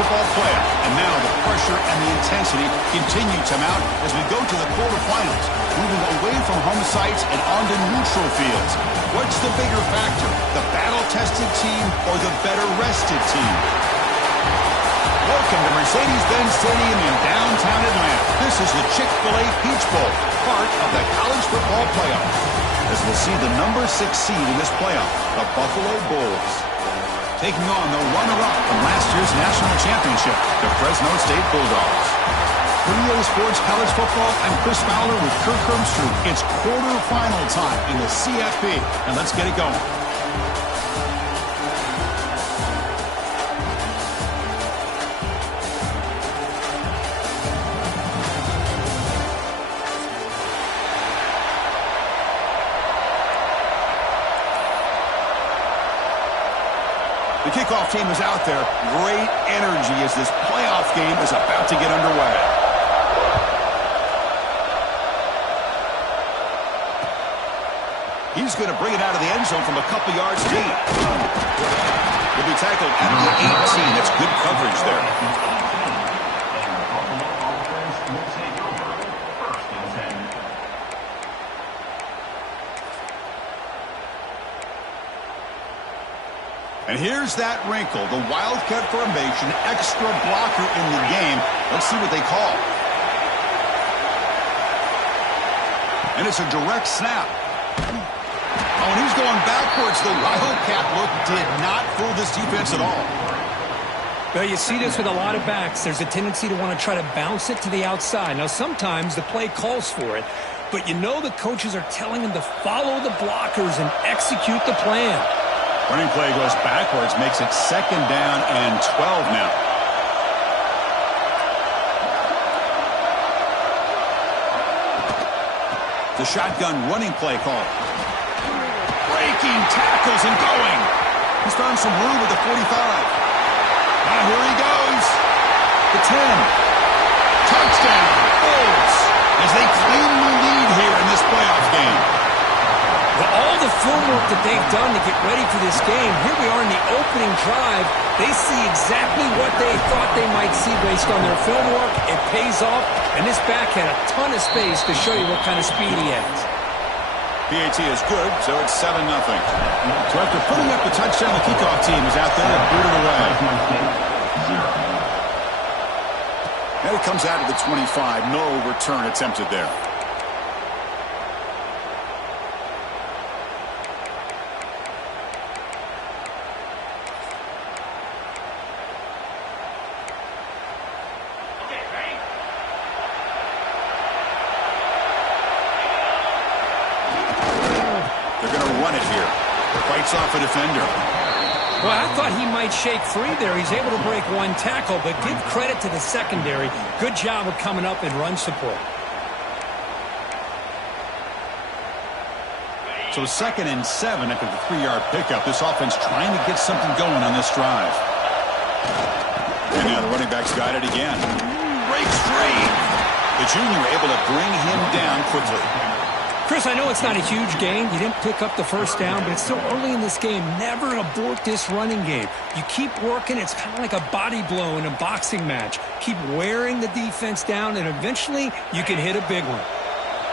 football playoff. And now the pressure and the intensity continue to mount as we go to the quarterfinals, moving away from home sites and onto neutral fields. What's the bigger factor, the battle-tested team or the better-rested team? Welcome to Mercedes-Benz Stadium in downtown Atlanta. This is the Chick-fil-A Peach Bowl, part of the college football playoff. As we'll see the number 6 seed in this playoff, the Buffalo Bulls, taking on the runner-up from last year's national championship, the Fresno State Bulldogs. For EA Sports College Football, I'm Chris Fowler with Kirk Herbstreit. It's quarterfinal time in the CFP, and let's get it going. The kickoff team is out there. Great energy as this playoff game is about to get underway. He's going to bring it out of the end zone from a couple yards deep. He'll be tackled at the 18. That's good coverage there. And here's that wrinkle, the Wildcat formation, extra blocker in the game. Let's see what they call. And it's a direct snap. Oh, and he's going backwards. The Wildcat look did not fool this defense at all. Well, you see this with a lot of backs. There's a tendency to want to try to bounce it to the outside. Now, sometimes the play calls for it, but you know the coaches are telling them to follow the blockers and execute the plan. Running play goes backwards, makes it 2nd down and 12 now. The shotgun running play call. Breaking tackles and going. He's found some room with the 45. Now here he goes. The 10. Touchdown, Bulls, as they claim the lead here in this playoff game. All the film work that they've done to get ready for this game, here we are in the opening drive. They see exactly what they thought they might see based on their film work. It pays off, and this back had a ton of space to show you what kind of speed he has. PAT is good, so it's 7-0. So after putting up the touchdown, the kickoff team is out there and booted away. And it comes out of the 25. No return attempted there. Off a defender. Well, I thought he might shake free there. He's able to break one tackle, but give credit to the secondary. Good job of coming up and run support. So 2nd and 7 after the 3-yard pickup. This offense trying to get something going on this drive. And now the running back's got it again. Breaks free. The junior able to bring him down quickly. Chris, I know it's not a huge gain. You didn't pick up the first down, but it's still early in this game. Never abort this running game. You keep working. It's kind of like a body blow in a boxing match. Keep wearing the defense down, and eventually you can hit a big one.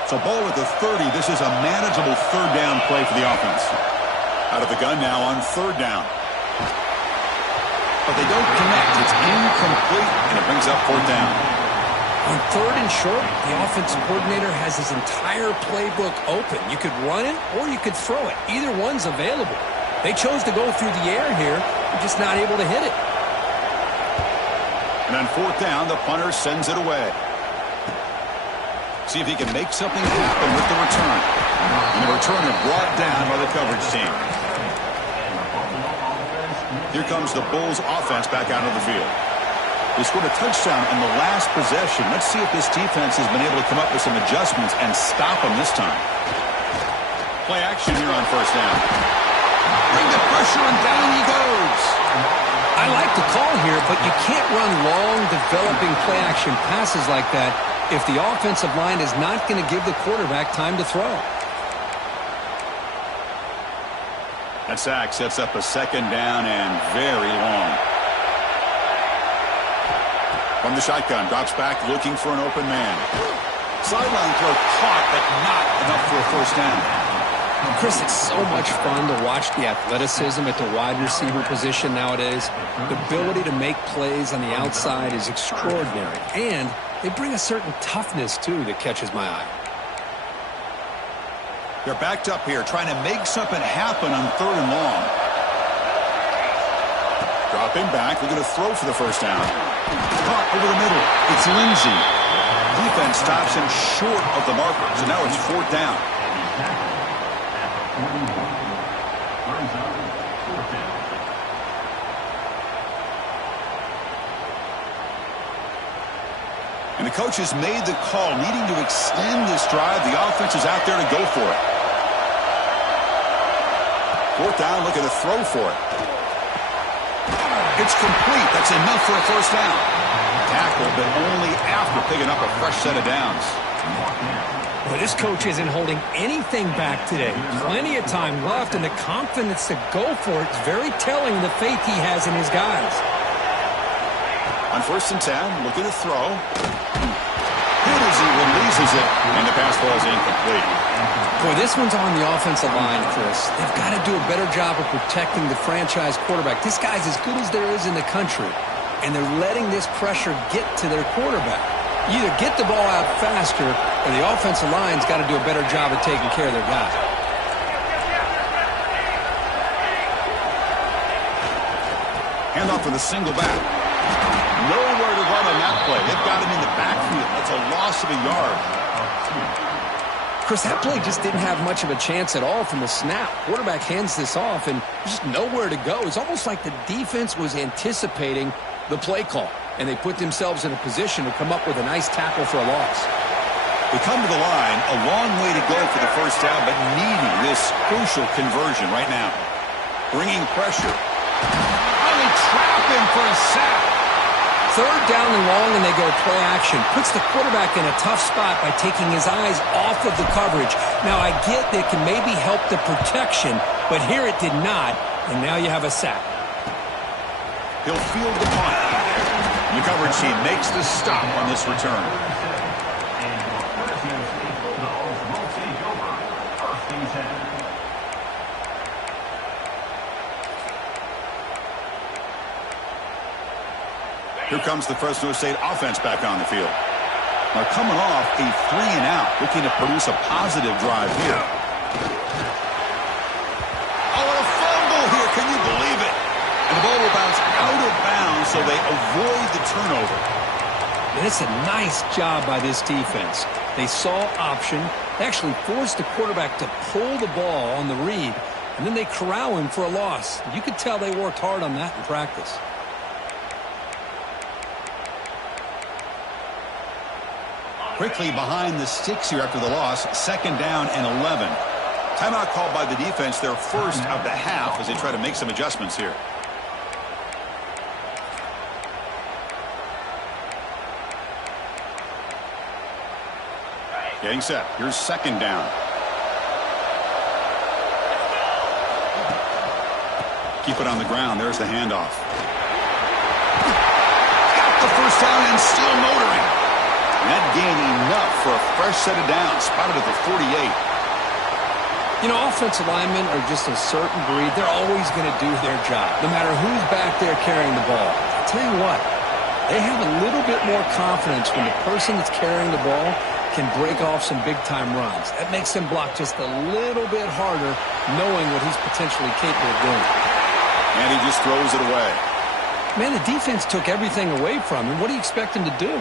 So ball at the 30. This is a manageable 3rd down play for the offense. Out of the gun now on 3rd down. But they don't connect. It's incomplete, and it brings up 4th down. On 3rd and short, the offensive coordinator has his entire playbook open. You could run it or you could throw it. Either one's available. They chose to go through the air here. They're just not able to hit it. And on 4th down, the punter sends it away. See if he can make something happen with the return. And the returner brought down by the coverage team. Here comes the Bulls offense back out of the field. They scored a touchdown in the last possession. Let's see if this defense has been able to come up with some adjustments and stop them this time. Play action here on 1st down. Bring the pressure and down he goes. I like the call here, but you can't run long, developing play action passes like that if the offensive line is not going to give the quarterback time to throw. That sack sets up a 2nd down and very long. From the shotgun, drops back looking for an open man. Sideline throw caught, but not enough for a first down. Chris, it's so much fun to watch the athleticism at the wide receiver position nowadays. The ability to make plays on the outside is extraordinary, and they bring a certain toughness, too, that catches my eye. They're backed up here, trying to make something happen on 3rd and long. Dropping back, looking to throw for the first down. Caught over the middle. It's Lindsey. Defense stops him short of the marker, so now it's 4th down. And the coach has made the call, needing to extend this drive. The offense is out there to go for it. 4th down, looking to throw for it. It's complete. That's enough for a first down. Tackle, but only after picking up a fresh set of downs. Well, this coach isn't holding anything back today. Plenty of time left, and the confidence to go for it is very telling of the faith he has in his guys. On 1st and 10, looking to throw. Good as he releases it, and the pass falls incomplete. Boy, this one's on the offensive line, Chris. They've got to do a better job of protecting the franchise quarterback. This guy's as good as there is in the country, and they're letting this pressure get to their quarterback. You either get the ball out faster, or the offensive line's got to do a better job of taking care of their guys. Hand off for the single back. Nowhere to run on that play. They've got him in the backfield. That's a loss of a yard. Chris, that play just didn't have much of a chance at all from the snap. Quarterback hands this off, and just nowhere to go. It's almost like the defense was anticipating the play call, and they put themselves in a position to come up with a nice tackle for a loss. They come to the line, a long way to go for the first down, but needing this crucial conversion right now. Bringing pressure. Oh, they trap him for a sack. 3rd down and long, and they go play action. Puts the quarterback in a tough spot by taking his eyes off of the coverage. Now, I get that can maybe help the protection, but here it did not, and now you have a sack. He'll field the punt. The coverage team makes the stop on this return. Here comes the Fresno State offense back on the field. Now coming off a 3-and-out, looking to produce a positive drive here. Oh, what a fumble here. Can you believe it? And the ball will bounce out of bounds, so they avoid the turnover. And it's a nice job by this defense. They saw option. They actually forced the quarterback to pull the ball on the read, and then they corral him for a loss. You could tell they worked hard on that in practice. Quickly behind the sticks here after the loss. 2nd down and 11. Timeout called by the defense, their first of the half, as they try to make some adjustments here. Getting set. Here's 2nd down. Keep it on the ground. There's the handoff. Got the first down and still motoring. That gain enough for a fresh set of downs. Spotted at the 48. You know, offensive linemen are just a certain breed. They're always going to do their job, no matter who's back there carrying the ball. I'll tell you what, they have a little bit more confidence when the person that's carrying the ball can break off some big-time runs. That makes them block just a little bit harder, knowing what he's potentially capable of doing. And he just throws it away. Man, the defense took everything away from him. What do you expect him to do?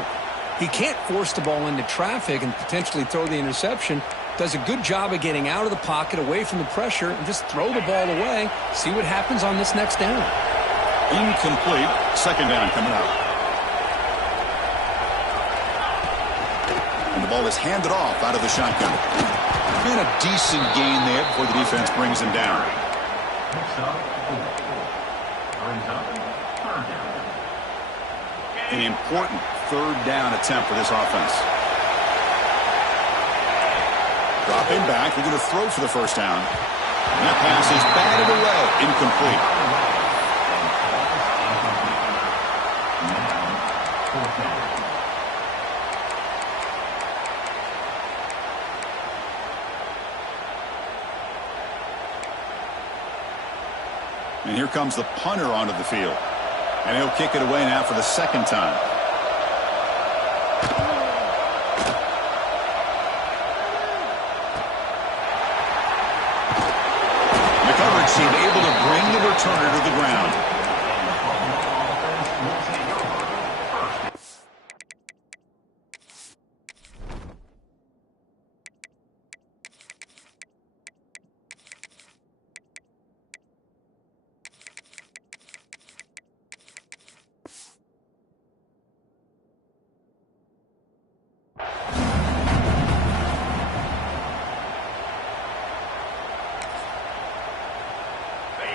He can't force the ball into traffic and potentially throw the interception. Does a good job of getting out of the pocket, away from the pressure, and just throw the ball away. See what happens on this next down. Incomplete. 2nd down coming up. And the ball is handed off out of the shotgun. And a decent gain there before the defense brings him down. An important 3rd down attempt for this offense. Dropping back, we're going to throw for the first down. And that pass is batted away, incomplete. And here comes the punter onto the field. And he'll kick it away now for the second time. The coverage team able to bring the returner to the ground.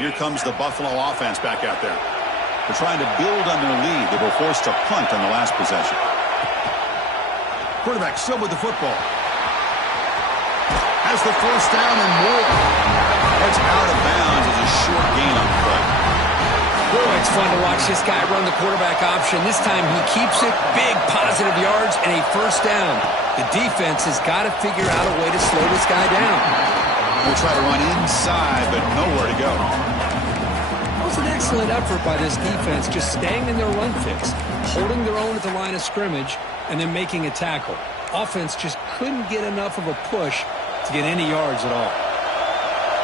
Here comes the Buffalo offense back out there. They're trying to build on their lead. They were forced to punt on the last possession. Quarterback still with the football. Has the first down and more. That's out of bounds as a short gain on the play. Boy, it's fun to watch this guy run the quarterback option. This time he keeps it. Big positive yards and a first down. The defense has got to figure out a way to slow this guy down. They'll try to run inside, but nowhere to go. That was an excellent effort by this defense, just staying in their run fix, holding their own at the line of scrimmage, and then making a tackle. Offense just couldn't get enough of a push to get any yards at all.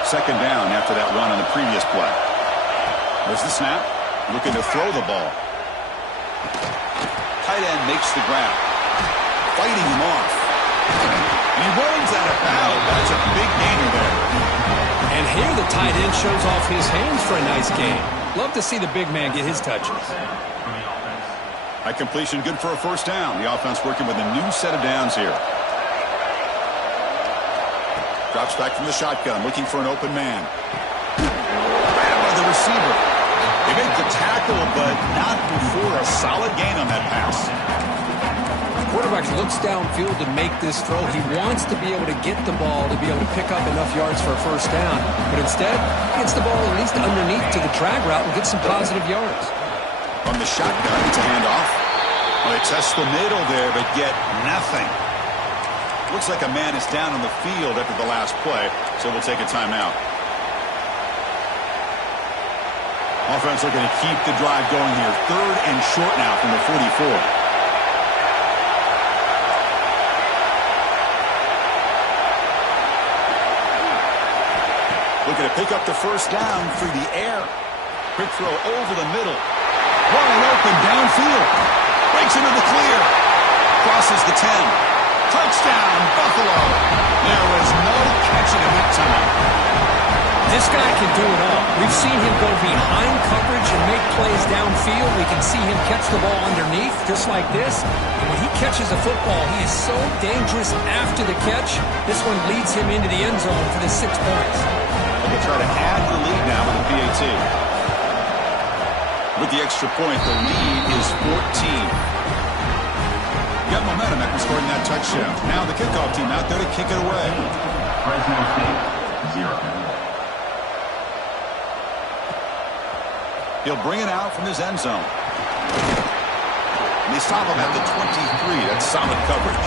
Second down after that run on the previous play. There's the snap. Looking to throw the ball. Tight end makes the grab. Fighting him off. And he runs out of bounds. That's a big gainer there. And here the tight end shows off his hands for a nice gain. Love to see the big man get his touches. That completion good for a first down. The offense working with a new set of downs here. Drops back from the shotgun, looking for an open man. Grabbed by the receiver. They make the tackle, but not before a solid gain on that pass. Quarterback looks downfield to make this throw. He wants to be able to get the ball to be able to pick up enough yards for a first down. But instead, he gets the ball at least underneath to the drag route and gets some positive yards. From the shotgun, it's a handoff. Well, they test the middle there, but get nothing. Looks like a man is down on the field after the last play, so we'll take a timeout. Offense looking to keep the drive going here. Third and short now from the 44. Looking to pick up the first down through the air. Quick throw over the middle. Wide open downfield. Breaks into the clear. Crosses the 10. Touchdown, Buffalo. There was no catching him that time. This guy can do it all. We've seen him go behind coverage and make plays downfield. We can see him catch the ball underneath, just like this. And when he catches a football, he is so dangerous after the catch. This one leads him into the end zone for the 6 points. They'll try to add the lead now with a PAT. With the extra point, the lead is 14. Got momentum after scoring that touchdown. Now the kickoff team out there to kick it away. Fresno State, 0. He'll bring it out from his end zone. And they stop him at the 23. That's solid coverage.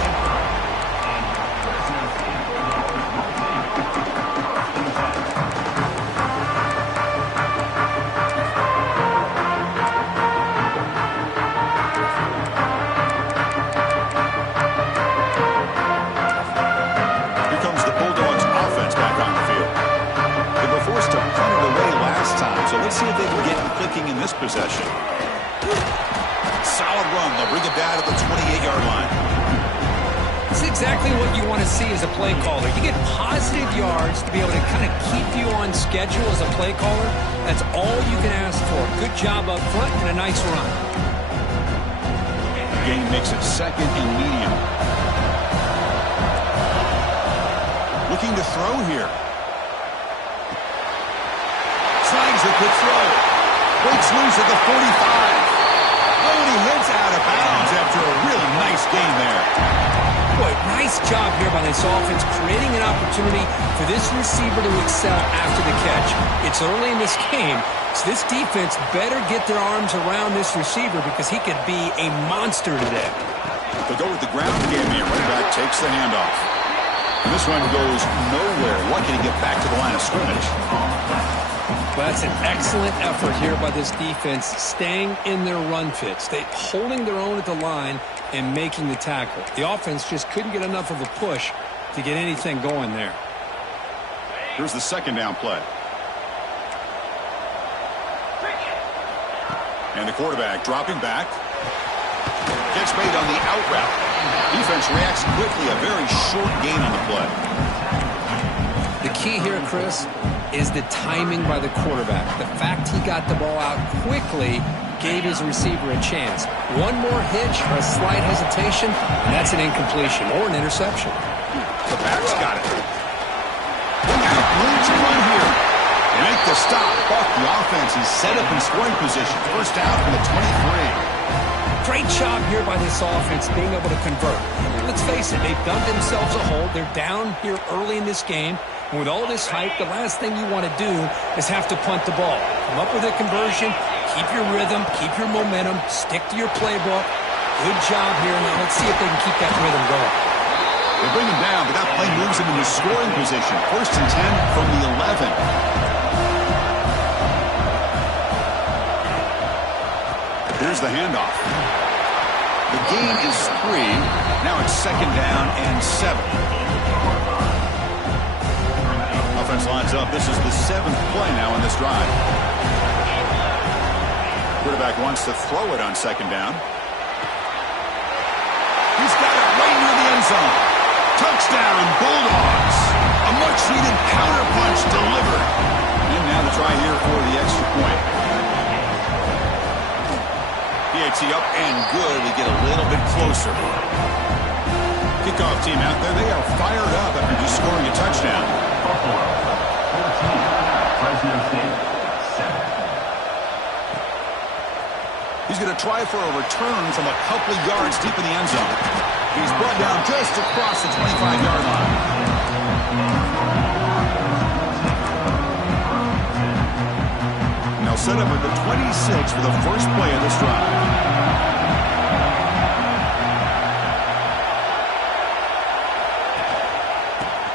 See if they can get clicking in this possession. Solid run. They'll bring it down at the 28-yard line. This is exactly what you want to see as a play caller. You get positive yards to be able to kind of keep you on schedule as a play caller. That's all you can ask for. Good job up front and a nice run. The game makes it second and medium. Looking to throw here. Snags a quick throw. Breaks loose at the 45. Oh, and he hits out of bounds after a really nice gain there. Boy, nice job here by this this offense, creating an opportunity for this receiver to excel after the catch. It's early in this game, so this defense better get their arms around this receiver because he could be a monster today. They'll go with the ground game here. Running back takes the handoff. And this one goes nowhere. Lucky to get back to the line of scrimmage. Well, that's an excellent effort here by this defense, staying in their run fits. They holding their own at the line and making the tackle. The offense just couldn't get enough of a push to get anything going there. Here's the second down play. And the quarterback dropping back. Gets made on the out route. Defense reacts quickly. A very short gain on the play. The key here, Chris, is the timing by the quarterback. The fact he got the ball out quickly gave his receiver a chance. One more hitch or a slight hesitation, and that's an incompletion or an interception. The back's got it. Outmoves one here. They make the stop. Buck the offense. He's set up in scoring position. First down from the 23. Great job here by this offense being able to convert. Let's face it, they've dug themselves a hole. They're down here early in this game. And with all this hype, the last thing you want to do is have to punt the ball. Come up with a conversion, keep your rhythm, keep your momentum, stick to your playbook. Good job here. Now let's see if they can keep that rhythm going. They bring him down, but that play moves him into scoring position. First and 10 from the 11. Here's the handoff. The gain is 3. Now it's second down and 7. Offense lines up. This is the 7th play now in this drive. Quarterback wants to throw it on second down. He's got it right near the end zone. Touchdown, Bulldogs. A much-needed counter punch delivered. And now the try here for the extra point. PAT up and good. We get a little bit closer. Kickoff team out there. They are fired up after just scoring a touchdown. Buffalo, 14. Fresno State, 7. He's going to try for a return from a couple of yards deep in the end zone. He's brought down just across the 25-yard line. Now set up at the 26 for the first play of this drive.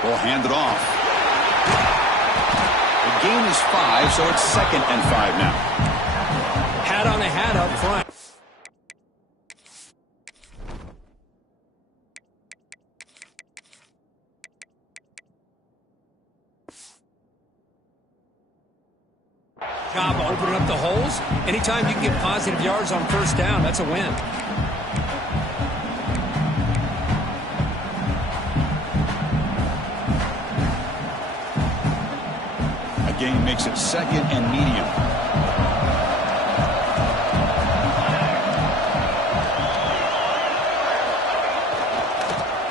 We'll hand it off. The gain is 5, so it's second and 5 now. Hat on a hat up front. Job opening up the holes. Anytime you can get positive yards on first down, that's a win. A gain makes it second and medium.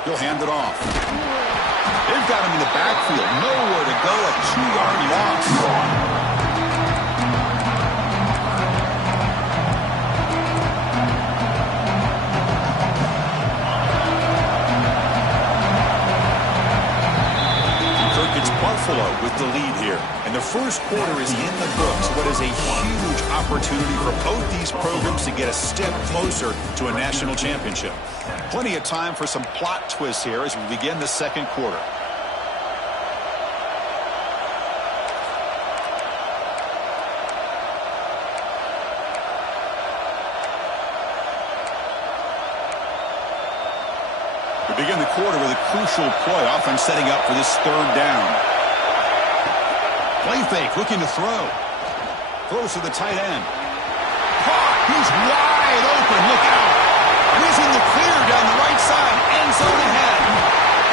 He'll hand it off. They've got him in the backfield. Nowhere to go. A 2-yard loss. Buffalo with the lead here. And the first quarter is in the books. What is a huge opportunity for both these programs to get a step closer to a national championship. Plenty of time for some plot twists here as we begin the second quarter. We begin the quarter with a crucial play. Offense setting up for this third down. Play fake, looking to throw. Throws to the tight end. Caught. He's wide open. Look out. He's in the clear down the right side. End zone ahead.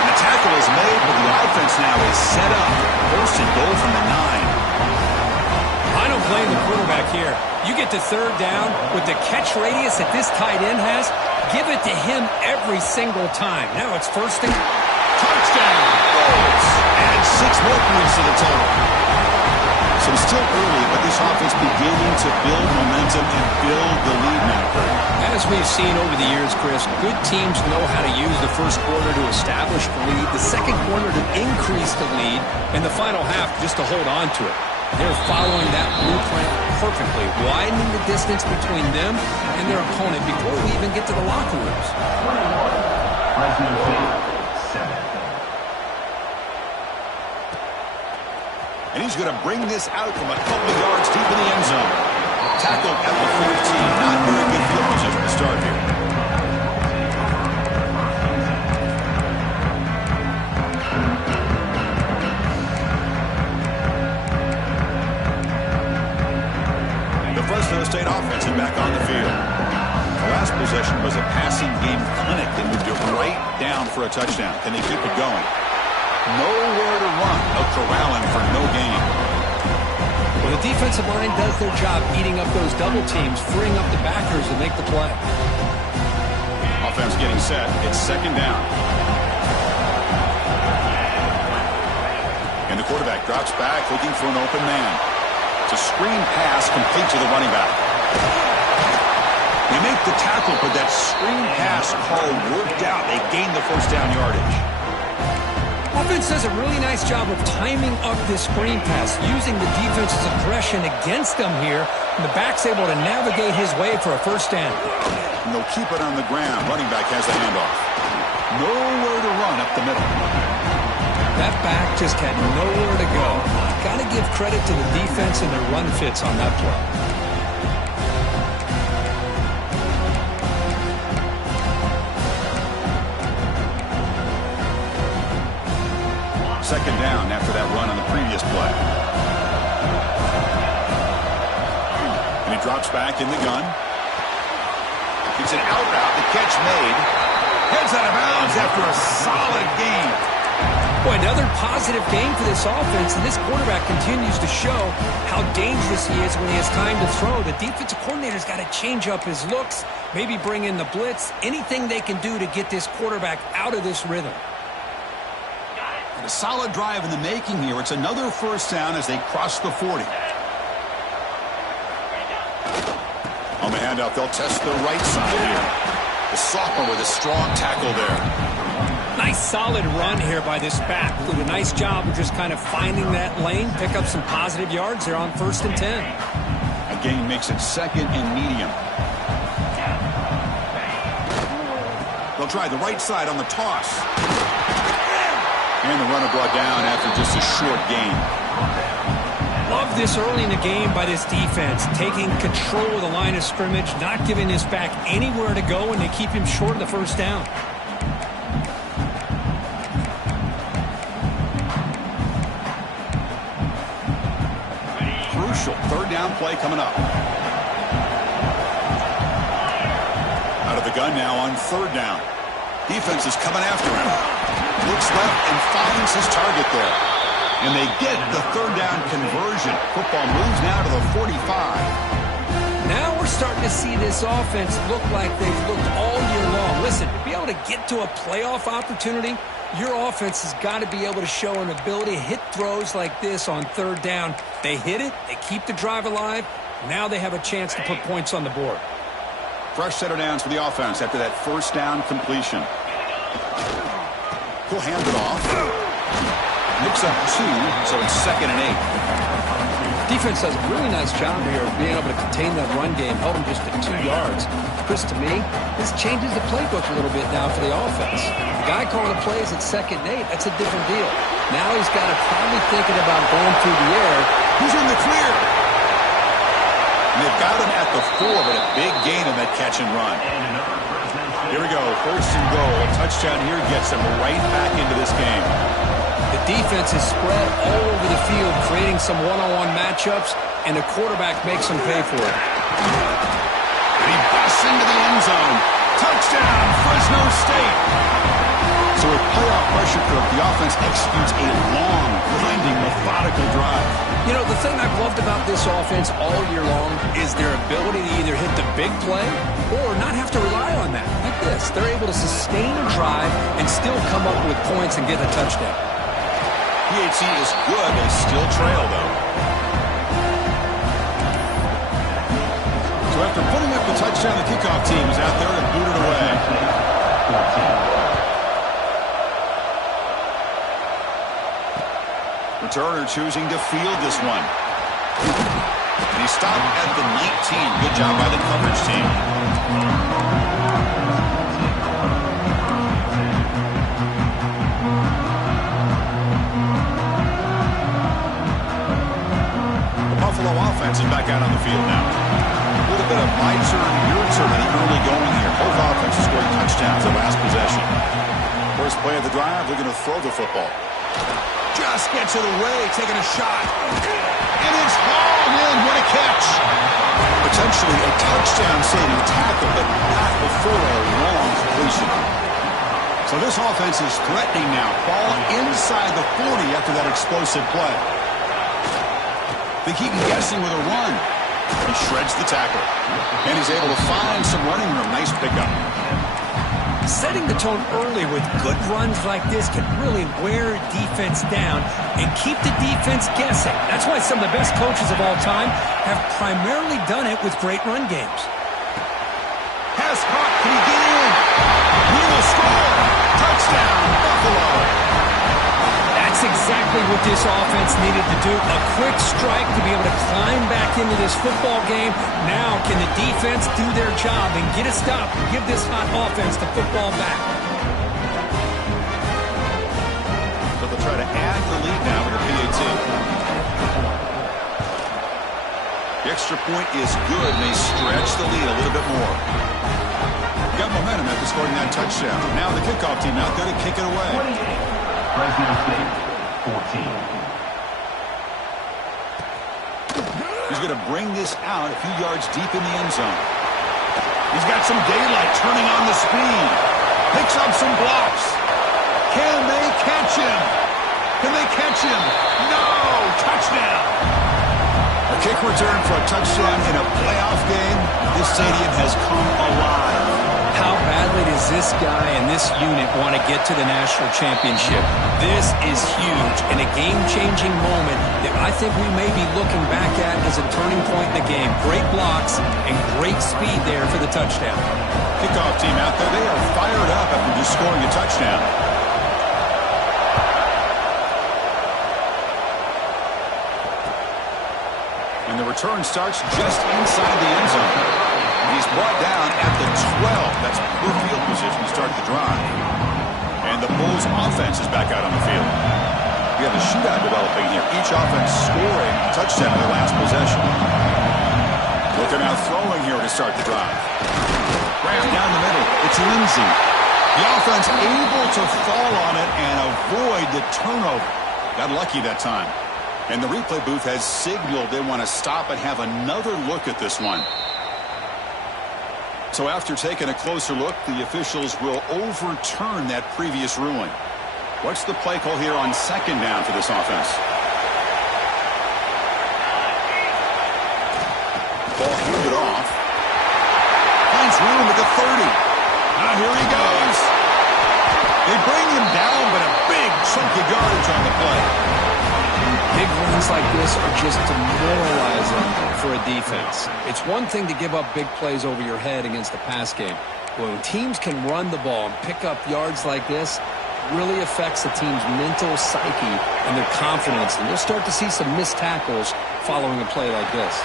And the tackle is made, but the offense now is set up. First and goal from the 9. I don't blame the quarterback here. You get to third down with the catch radius that this tight end has. Give it to him every single time. Now it's first and touchdown. Add 6 more points to the total. So still early, but this offense beginning to build momentum and build the lead now. As As we've seen over the years, Chris, good teams know how to use the first quarter to establish the lead, the second quarter to increase the lead, and the final half just to hold on to it. They're following that blueprint perfectly, widening the distance between them and their opponent before we even get to the locker rooms. 21, Fresno State, 7. And he's going to bring this out from a couple of yards deep in the end zone. Tackled at the 14. Not very good field position to start here. The Fresno State offense is back on the field. The last possession was a passing game clinic. They moved it right down for a touchdown. Can they keep it going? Nowhere to run. No corralling for no gain. Well, the defensive line does their job eating up those double teams, freeing up the backers to make the play. Offense getting set. It's second down. And the quarterback drops back looking for an open man. It's a screen pass complete to the running back. They make the tackle, but that screen pass call worked out. They gained the first down yardage. Offense does a really nice job of timing up this screen pass, using the defense's aggression against them here, and the back's able to navigate his way for a first down. And they'll keep it on the ground. Running back has the handoff. Nowhere to run up the middle. That back just had nowhere to go. Got to give credit to the defense and their run fits on that play. Second down after that run on the previous play. And he drops back in the gun. It's an out route. The catch made. Heads out of bounds after a solid game. Boy, another positive game for this offense, and this quarterback continues to show how dangerous he is when he has time to throw. The defensive coordinator's got to change up his looks, maybe bring in the blitz, anything they can do to get this quarterback out of this rhythm. A solid drive in the making here. It's another first down as they cross the 40. On the handoff, they'll test the right side here. The sophomore with a strong tackle there. Nice solid run here by this back. Did a nice job of just kind of finding that lane, pick up some positive yards there on 1st and 10. A gain makes it second and medium. They'll try the right side on the toss. And the runner brought down after just a short gain. Love this early in the game by this defense, taking control of the line of scrimmage, not giving this back anywhere to go, and they keep him short of the first down. Crucial third down play coming up. Out of the gun now on third down. Defense is coming after him. Looks left and finds his target there. And they get the third down conversion. Football moves now to the 45. Now we're starting to see this offense look like they've looked all year long. Listen, to be able to get to a playoff opportunity, your offense has got to be able to show an ability to hit throws like this on third down. They hit it, they keep the drive alive. Now they have a chance to put points on the board. Fresh set of downs for the offense after that first down completion. He'll hand it off. Looks up 2, so it's 2nd and 8. Defense does a really nice job here of being able to contain that run game, held him just at 2 yards. Chris, to me, this changes the playbook a little bit now for the offense. The guy calling the plays at 2nd and 8, that's a different deal. Now he's got to probably thinking about going through the air. He's in the clear. And they've got him at the 4, but a big gain in that catch and run. Here we go, 1st and goal. A touchdown here gets them right back into this game. The defense is spread all over the field, creating some one-on-one matchups, and the quarterback makes them pay for it. And he busts into the end zone. Touchdown, Fresno State. So with playoff pressure cook, the offense executes a long, grinding, methodical drive. You know, the thing I've loved about this offense all year long is their ability to either hit the big play or not have to rely on that. Like this, they're able to sustain a drive and still come up with points and get a touchdown. PHC is good. They still trail, though. So after putting up the touchdown. The kickoff team is out there to boot it away. 14. Returner choosing to field this one. And he stopped at the 19. Good job by the coverage team. The Buffalo offense is back out on the field now. A little bit of my turn, your turn in the early going here. Both offenses scoring touchdowns the last possession. First play of the drive, they're going to throw the football. Just gets it away, taking a shot. And it's hauled in. What a catch. Potentially a touchdown-saving tackle, but not before a long completion. So this offense is threatening now. Ball inside the 40 after that explosive play. They keep him guessing with a run. He shreds the tackle. And he's able to find some running room. Nice pickup. Setting the tone early with good runs like this can really wear defense down and keep the defense guessing. That's why some of the best coaches of all time have primarily done it with great run games. Has caught. Can he get in? He will score. Touchdown, Buffalo. That's exactly what this offense needed to do. A quick strike to be able to climb back into this football game. Now can the defense do their job and get a stop and give this hot offense the football back? So they'll try to add the lead now with a PAT. The extra point is good, and they stretch the lead a little bit more. Got momentum after scoring that touchdown. Now the kickoff team out there to kick it away. 28. Fresno State, 14. He's going to bring this out a few yards deep in the end zone. He's got some daylight turning on the speed. Picks up some blocks. Can they catch him? Can they catch him? No! Touchdown! A kick return for a touchdown in a playoff game. This stadium has come alive. How badly does this guy and this unit want to get to the national championship? This is huge and a game-changing moment that I think we may be looking back at as a turning point in the game. Great blocks and great speed there for the touchdown. Kickoff team out there. They are fired up after just scoring a touchdown. And the return starts just inside the end zone. He's brought down at the 12. That's poor field position to start the drive. And the Bulls offense is back out on the field. We have a shootout developing here. Each offense scoring a touchdown in their last possession. Looking out throwing here to start the drive. Graham down the middle. It's Lindsey. The offense able to fall on it and avoid the turnover. Got lucky that time. And the replay booth has signaled they want to stop and have another look at this one. So after taking a closer look, the officials will overturn that previous ruling. What's the play call here on second down for this offense? Ball handed off. Finds room at the 30. Now here he goes. They bring him down, but a big chunk of yardage on the play. Big runs like this are just demoralizing for a defense. It's one thing to give up big plays over your head against the pass game. But when teams can run the ball and pick up yards like this, it really affects the team's mental psyche and their confidence. And you'll start to see some missed tackles following a play like this.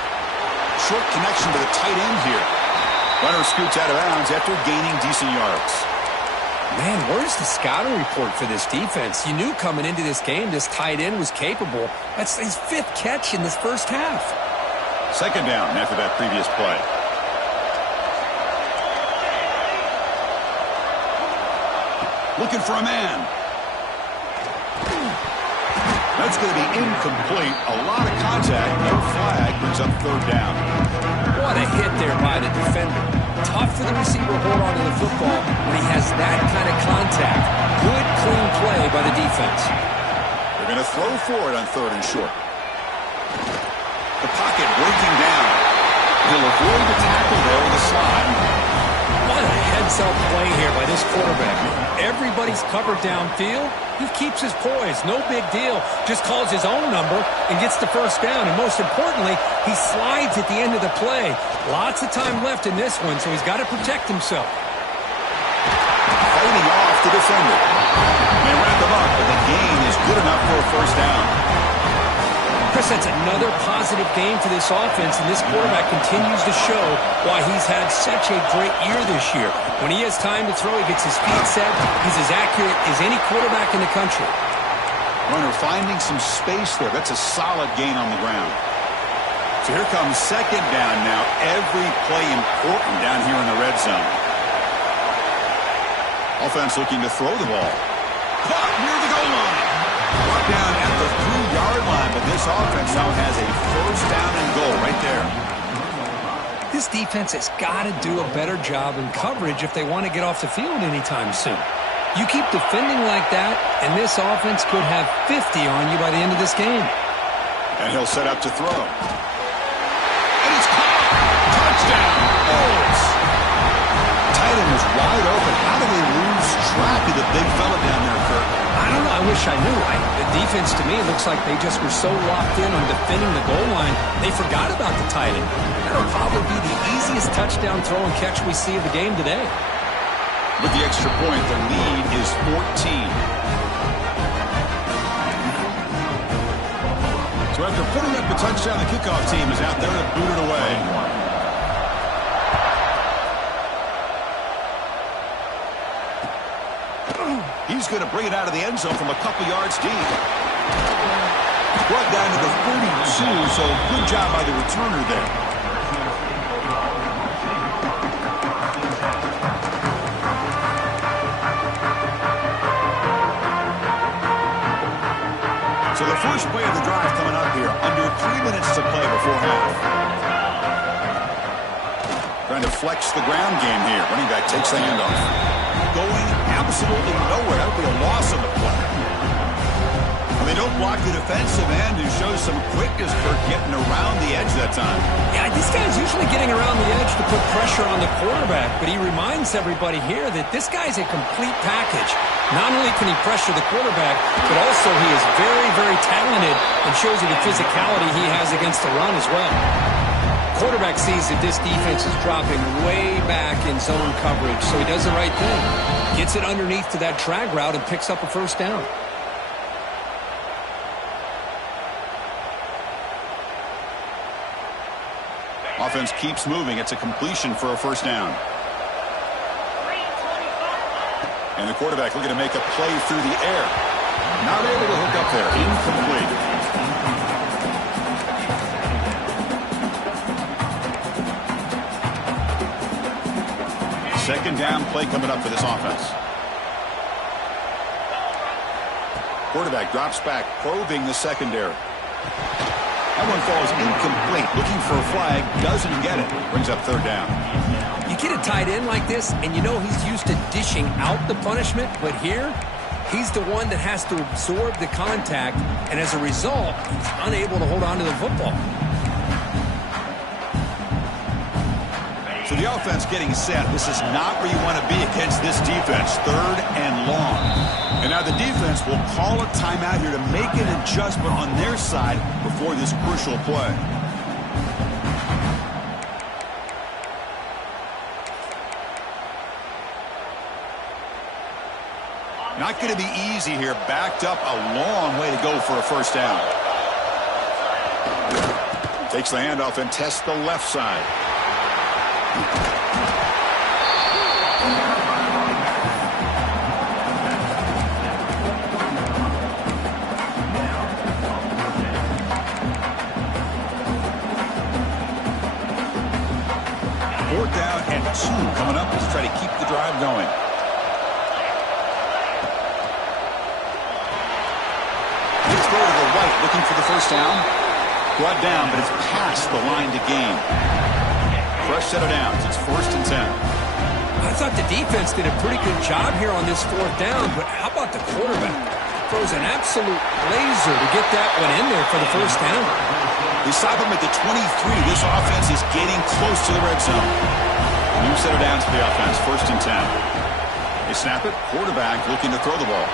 Short connection to the tight end here. Runner scoots out of bounds after gaining decent yards. Man, where's the scouting report for this defense? You knew coming into this game this tight end was capable. That's his 5th catch in this first half. Second down after that previous play. Looking for a man. That's going to be incomplete. A lot of contact. No flag. Brings up third down. What a hit there by the defender. Tough for the receiver to hold on to the football when he has that kind of contact. Good, clean play by the defense. They're going to throw for it on third and short. The pocket breaking down. He'll avoid the tackle there with a slide. What a heads-up play here by this this quarterback. Everybody's covered downfield. He keeps his poise. No big deal. Just calls his own number and gets the first down. And most importantly, he slides at the end of the play. Lots of time left in this one, so he's got to protect himself. Fighting off the defender. They wrap him up, but the gain is good enough for a first down. Chris, that's another positive game for this offense, and this quarterback continues to show why he's had such a great year this year. When he has time to throw, he gets his feet set. He's as accurate as any quarterback in the country. Runner finding some space there. That's a solid gain on the ground. So here comes second down now. Every play important down here in the red zone. Offense looking to throw the ball. Caught near the goal line. Brought down at the 3-yard line, but this offense now has a first down and goal right there. This defense has got to do a better job in coverage if they want to get off the field anytime soon. You keep defending like that, and this offense could have 50 on you by the end of this game. And he'll set up to throw. And it's caught. Touchdown. Bulls. Tight end was wide open. How do they lose track of the big fella down there, Kirk? I don't know. I wish I knew. The defense, to me, looks like they just were so locked in on defending the goal line, they forgot about the tight end. That'll probably be the easiest touchdown throw and catch we see of the game today. With the extra point, the lead is 14. So after putting up a touchdown, the kickoff team is out there to boot it away. He's going to bring it out of the end zone from a couple yards deep. Brought down to the 32, so good job by the returner there. So the first play of the drive coming up here. Under 3 minutes to play before half. Trying to flex the ground game here. Running back takes the handoff. Going absolutely nowhere. That would be a loss on the play. And they don't block the defensive end, who shows some quickness for getting around the edge that time. Yeah, this guy's usually getting around the edge to put pressure on the quarterback, but he reminds everybody here that this guy's a complete package. Not only can he pressure the quarterback, but also he is very, very talented and shows you the physicality he has against the run as well. Quarterback sees that this defense is dropping way back in zone coverage, so he does the right thing. Gets it underneath to that drag route and picks up a first down. Offense keeps moving. It's a completion for a first down. And the quarterback looking to make a play through the air. Not able to hook up there. Incomplete. Second down play coming up for this offense. Quarterback drops back, probing the secondary. That one falls incomplete. Looking for a flag, doesn't get it. Brings up third down. You get a tight end like this, and you know he's used to dishing out the punishment, but here, he's the one that has to absorb the contact, and as a result, he's unable to hold on to the football. So the offense getting set. This is not where you want to be against this defense. Third and long. And now the defense will call a timeout here to make an adjustment on their side before this crucial play. Not going to be easy here. Backed up a long way to go for a first down. Takes the handoff and tests the left side. Fourth down and 2 coming up. Let's try to keep the drive going. Let's go to the right, looking for the first down. Brought down, but it's past the line to gain. Fresh set of downs. It's first and 10. I thought the defense did a pretty good job here on this fourth down, but how about the quarterback? Throws an absolute laser to get that one in there for the first down. They stop him at the 23. This offense is getting close to the red zone. New set of downs for the offense. First and 10. They snap it. Quarterback looking to throw the ball.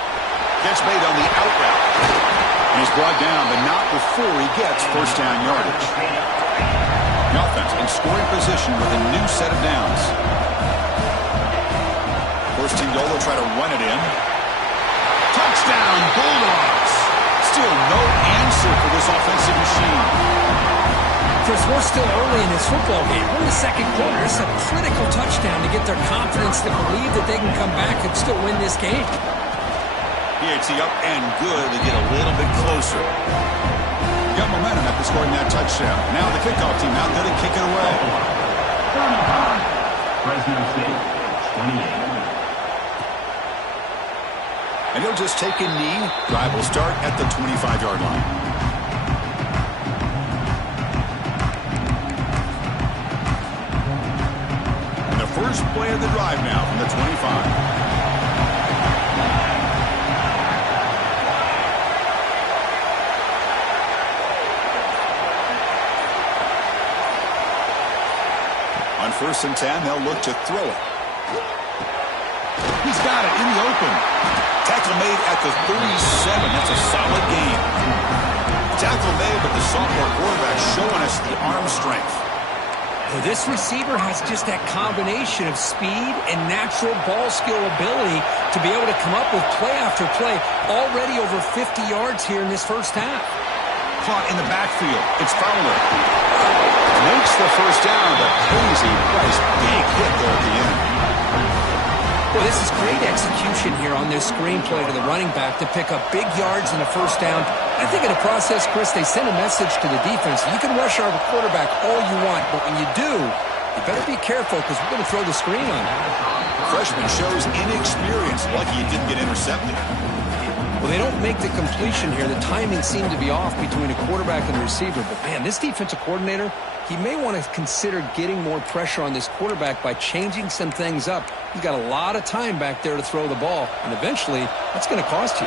Gets made on the out route. And he's brought down, but not before he gets first down yardage. The offense in scoring position with a new set of downs. First team goal, they'll try to run it in. Touchdown, Bulldogs. Still no answer for this offensive machine. Chris, we're still early in this football game. We're in the second quarter. It's a critical touchdown to get their confidence to believe that they can come back and still win this game. PAT up and good to get a little bit closer. Got momentum after scoring that touchdown. Now the kickoff team out there to kick it away. Fresno State, 28. And he'll just take a knee. Drive will start at the 25-yard line. And the first play of the drive now from the 25. On 1st and 10, they'll look to throw it. He's got it in the open. Tackle made at the 37. That's a solid gain. Tackle made, but the sophomore quarterback showing us the arm strength. Well, this receiver has just that combination of speed and natural ball skill ability to be able to come up with play after play. Already over 50 yards here in this first half. Caught in the backfield. It's Fowler. Makes the first down, but pays a price. Big hit there at the end. Well, this is great execution here on this screenplay to the running back to pick up big yards in the first down. I think in the process, Chris, they send a message to the defense. You can rush our quarterback all you want, but when you do, you better be careful because we're going to throw the screen on you. Freshman shows inexperience. Lucky he didn't get intercepted. Well, they don't make the completion here. The timing seemed to be off between a quarterback and the receiver. But, man, this defensive coordinator, he may want to consider getting more pressure on this quarterback by changing some things up. He's got a lot of time back there to throw the ball, and eventually that's going to cost you.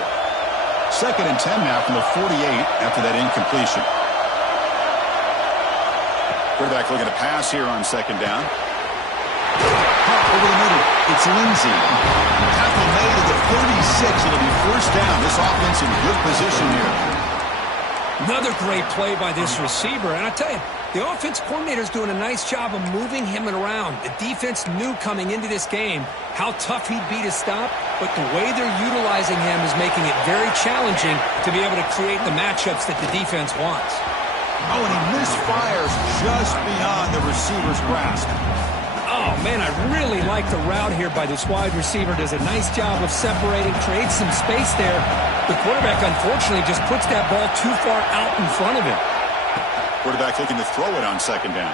2nd and 10 now from the 48 after that incompletion. Quarterback looking to pass here on 2nd down. Over the middle, it's Lindsey. Tackle made at the 36. It'll be first down. This offense in good position here. Another great play by this receiver. And I tell you, the offense coordinator is doing a nice job of moving him around. The defense knew coming into this game how tough he'd be to stop, but the way they're utilizing him is making it very challenging to be able to create the matchups that the defense wants. Oh, and he misfires just beyond the receiver's grasp. Oh, man, I really like the route here by this wide receiver. Does a nice job of separating, creates some space there. The quarterback, unfortunately, just puts that ball too far out in front of him. Quarterback looking to throw it on 2nd down.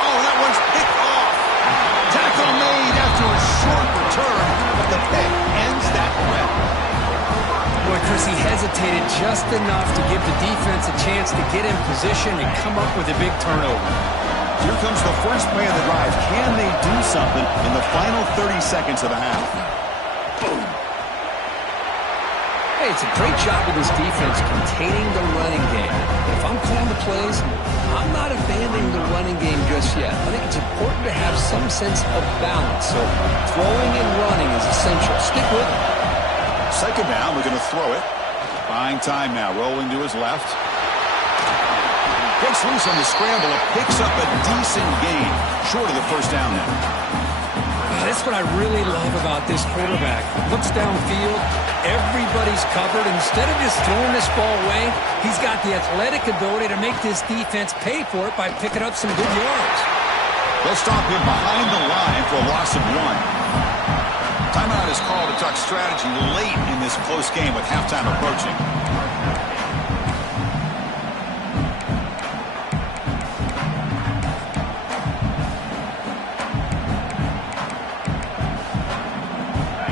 Oh, that one's picked off. Tackle made after a short return, but the pick ends that threat. Boy, Chris, he hesitated just enough to give the defense a chance to get in position and come up with a big turnover. Here comes the first play of the drive. Can they do something in the final 30 seconds of the half? Boom. Hey, it's a great job of this defense containing the running game. If I'm calling the plays, I'm not abandoning the running game just yet. I think it's important to have some sense of balance. So throwing and running is essential. Stick with it. 2nd down, we're going to throw it. Buying time now, rolling to his left. Gets loose on the scramble and picks up a decent gain. Short of the first down now. That's what I really love about this quarterback. Looks downfield, everybody's covered. Instead of just throwing this ball away, he's got the athletic ability to make this defense pay for it by picking up some good yards. They'll stop him behind the line for a loss of 1. Timeout is called to talk strategy late in this close game with halftime approaching.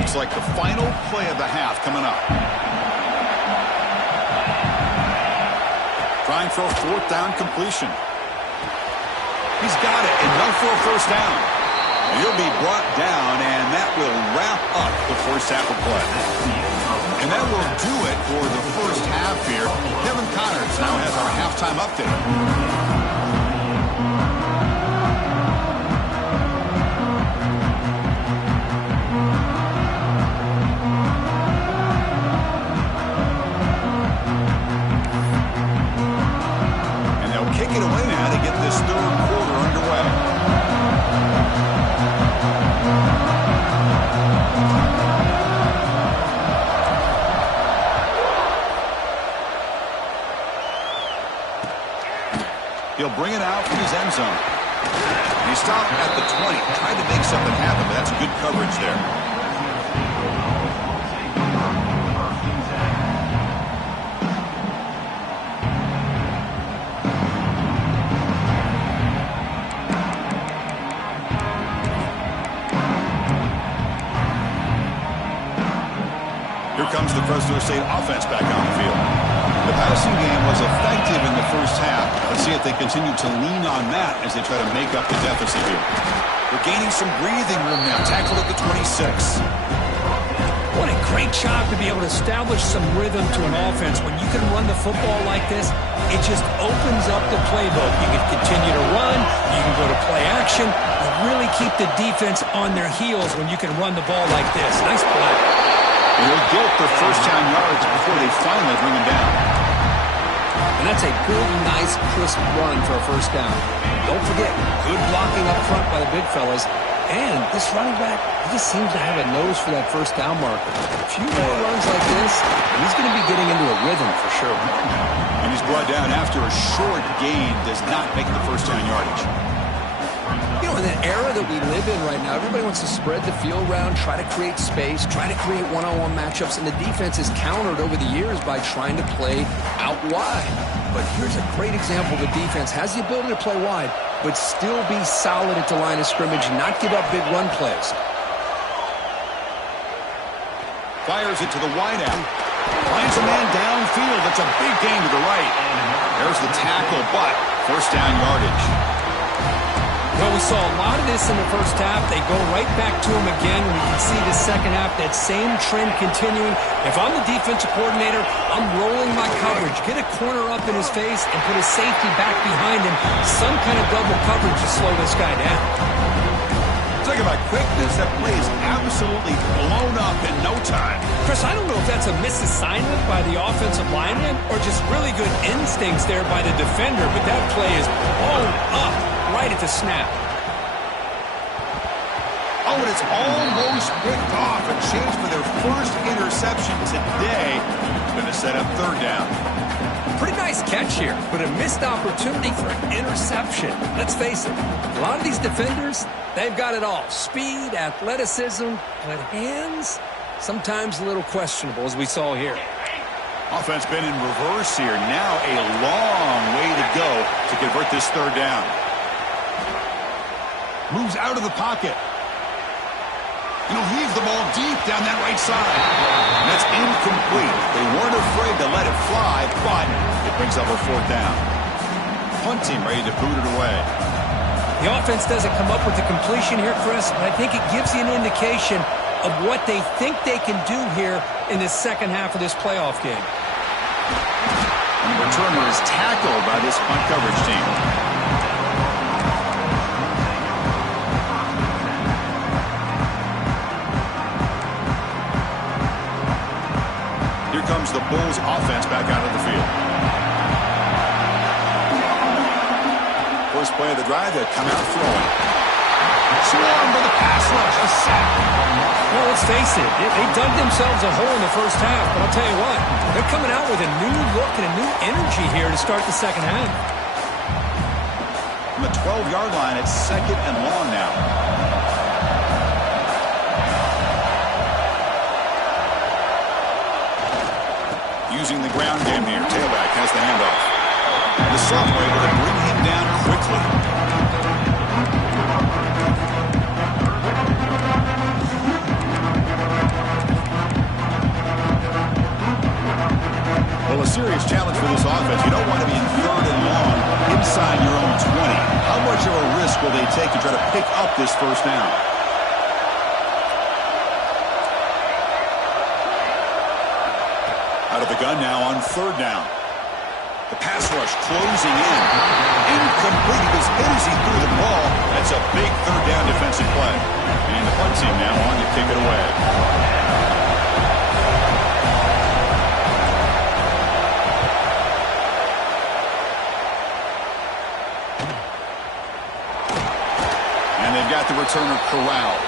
Looks like the final play of the half coming up. Trying for a 4th down completion. He's got it, and no for a first down. He'll be brought down, and that will wrap up the first half of play. And that will do it for the first half here. Kevin Connors now has our halftime update. he'll bring it out from his end zone. And he stopped at the 20, tried to make something happen, but that's good coverage there. Here comes the Fresno State offense back on the field. The passing game was effective in the first half. Let's see if they continue to lean on that as they try to make up the deficit here. They're gaining some breathing room now. Tackled at the 26. What a great job to be able to establish some rhythm to an offense. When you can run the football like this, it just opens up the playbook. You can continue to run. You can go to play action. You really keep the defense on their heels when you can run the ball like this. Nice play. And he'll get the first down yards before they finally bring him down. And that's a good, nice, crisp run for a first down. Don't forget, good blocking up front by the big fellas. And this running back, he just seems to have a nose for that first down marker. A few more runs like this, and he's going to be getting into a rhythm for sure. And he's brought down after a short gain, does not make the first down yardage. You know, in the era that we live in right now, everybody wants to spread the field around, try to create space, try to create one-on-one matchups, and the defense is countered over the years by trying to play out wide. But here's a great example. The defense has the ability to play wide, but still be solid at the line of scrimmage, not give up big run plays. Fires it to the wideout. Finds a man downfield. That's a big gain to the right. There's the tackle, but first down yardage. Well, we saw a lot of this in the first half. They go right back to him again. We can see the second half, that same trend continuing. If I'm the defensive coordinator, I'm rolling my coverage. Get a corner up in his face and put a safety back behind him. Some kind of double coverage to slow this guy down. Talk about quickness. That play is absolutely blown up in no time. Chris, I don't know if that's a misassignment by the offensive lineman or just really good instincts there by the defender, but that play is blown up right at the snap. Oh, and it's almost picked off. A chance for their first interception today. It's going to set up third down. Pretty nice catch here, but a missed opportunity for an interception. Let's face it, a lot of these defenders, they've got it all. Speed, athleticism, but hands, sometimes a little questionable, as we saw here. Offense been in reverse here. Now a long way to go to convert this third down. Moves out of the pocket. And he'll heave the ball deep down that right side. And that's incomplete. They weren't afraid to let it fly, but it brings up a fourth down. Punt team ready to boot it away. The offense doesn't come up with the completion here, Chris, but I think it gives you an indication of what they think they can do here in the second half of this playoff game. And the returner is tackled by this punt coverage team. Here comes the Bulls offense back out of the field. First play of the drive, they come out throwing. Swarmed by the pass rush, a sack. Well, let's face it, they dug themselves a hole in the first half, but I'll tell you what, they're coming out with a new look and a new energy here to start the second half. From the 12-yard line, it's second and long now. Using the ground game here. Tailback has the handoff. The sophomore able to bring him down quickly. Well, a serious challenge for this offense. You don't want to be in third and long inside your own 20. How much of a risk will they take to try to pick up this first down? Out of the gun now on third down. The pass rush closing in. Incomplete. He was hit as he threw the ball. That's a big third down defensive play. And the punt team now on to kick it away. And they've got the returner corralled.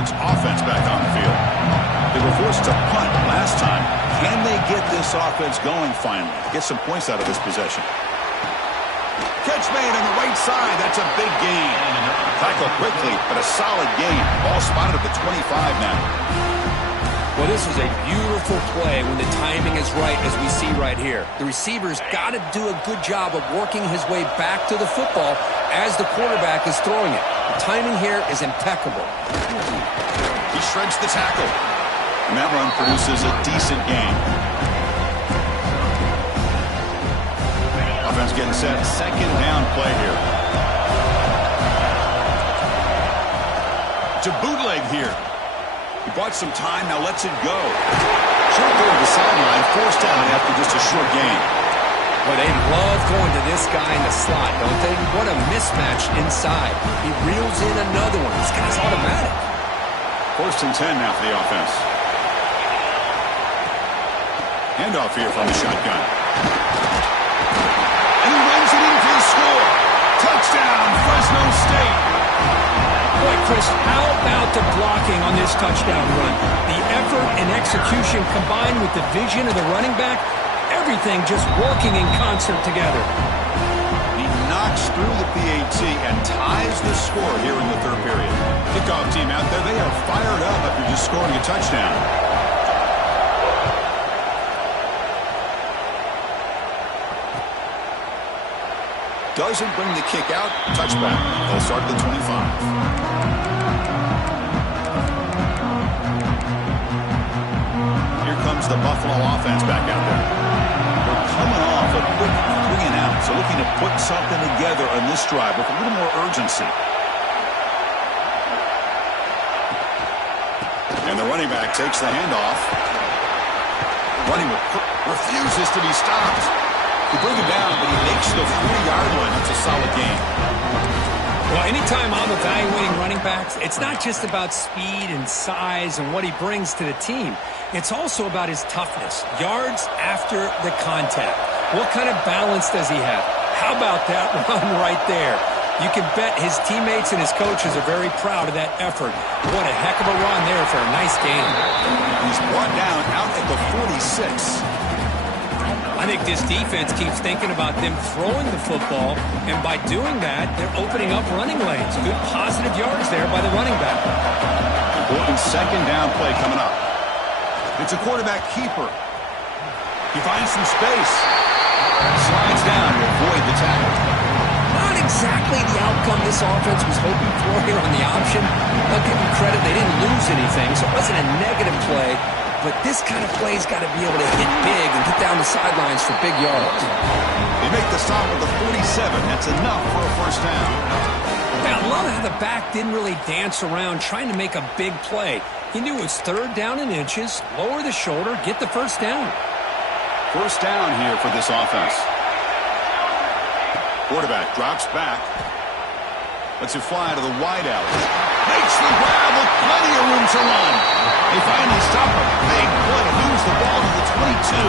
Bulldogs offense back on the field. They were forced to punt last time. Can they get this offense going finally? Get some points out of this possession. Catch made on the right side. That's a big gain. Tackle quickly, but a solid gain. Ball spotted at the 25 now. Well, this was a beautiful play when the timing is right, as we see right here. The receiver's got to do a good job of working his way back to the football as the quarterback is throwing it. The timing here is impeccable. He shreds the tackle. And that run produces a decent gain. Offense getting set. Second down play here. To bootleg here. He bought some time, now lets it go. Short go to the sideline, forced down after just a short gain. Well, they love going to this guy in the slot, don't they? What a mismatch inside. He reels in another one. This guy's automatic. 1st and 10 now for the offense. Handoff here from the shotgun. And he runs it in for the score. Touchdown, Fresno State. Boy, Chris, how about the blocking on this touchdown run? The effort and execution combined with the vision of the running back, everything just working in concert together. He knocks through the PAT and ties the score here in the 3rd period. Kickoff team out there, they are fired up after just scoring a touchdown. Doesn't bring the kick out. Touchback. They'll start at the 25. Here comes the Buffalo offense back out there. They're coming off a quick 3 and out, so looking to put something together on this drive with a little more urgency. And the running back takes the handoff. Running refuses to be stopped. They bring him down, but he makes the 40-yard line. That's a solid gain. Well, anytime I'm evaluating running backs, it's not just about speed and size and what he brings to the team. It's also about his toughness, yards after the contact. What kind of balance does he have? How about that run right there? You can bet his teammates and his coaches are very proud of that effort. What a heck of a run there for a nice gain. He's brought down out at the 46. I think this defense keeps thinking about them throwing the football, and by doing that, they're opening up running lanes. Good positive yards there by the running back. Important 2nd down play coming up. It's a quarterback keeper. He finds some space. Slides down to avoid the tackle. Not exactly the outcome this offense was hoping for here on the option. I'll give them credit, they didn't lose anything, so it wasn't a negative play. But this kind of play's got to be able to hit big and get down the sidelines for big yards. They make the stop at the 47. That's enough for a 1st down. Yeah, I love how the back didn't really dance around trying to make a big play. He knew it was 3rd down in inches, lower the shoulder, get the 1st down. 1st down here for this offense. Quarterback drops back. Lets it fly to the wide alley. Makes the grab with plenty of room to run. They finally stop a big play. Lose the ball to the 22.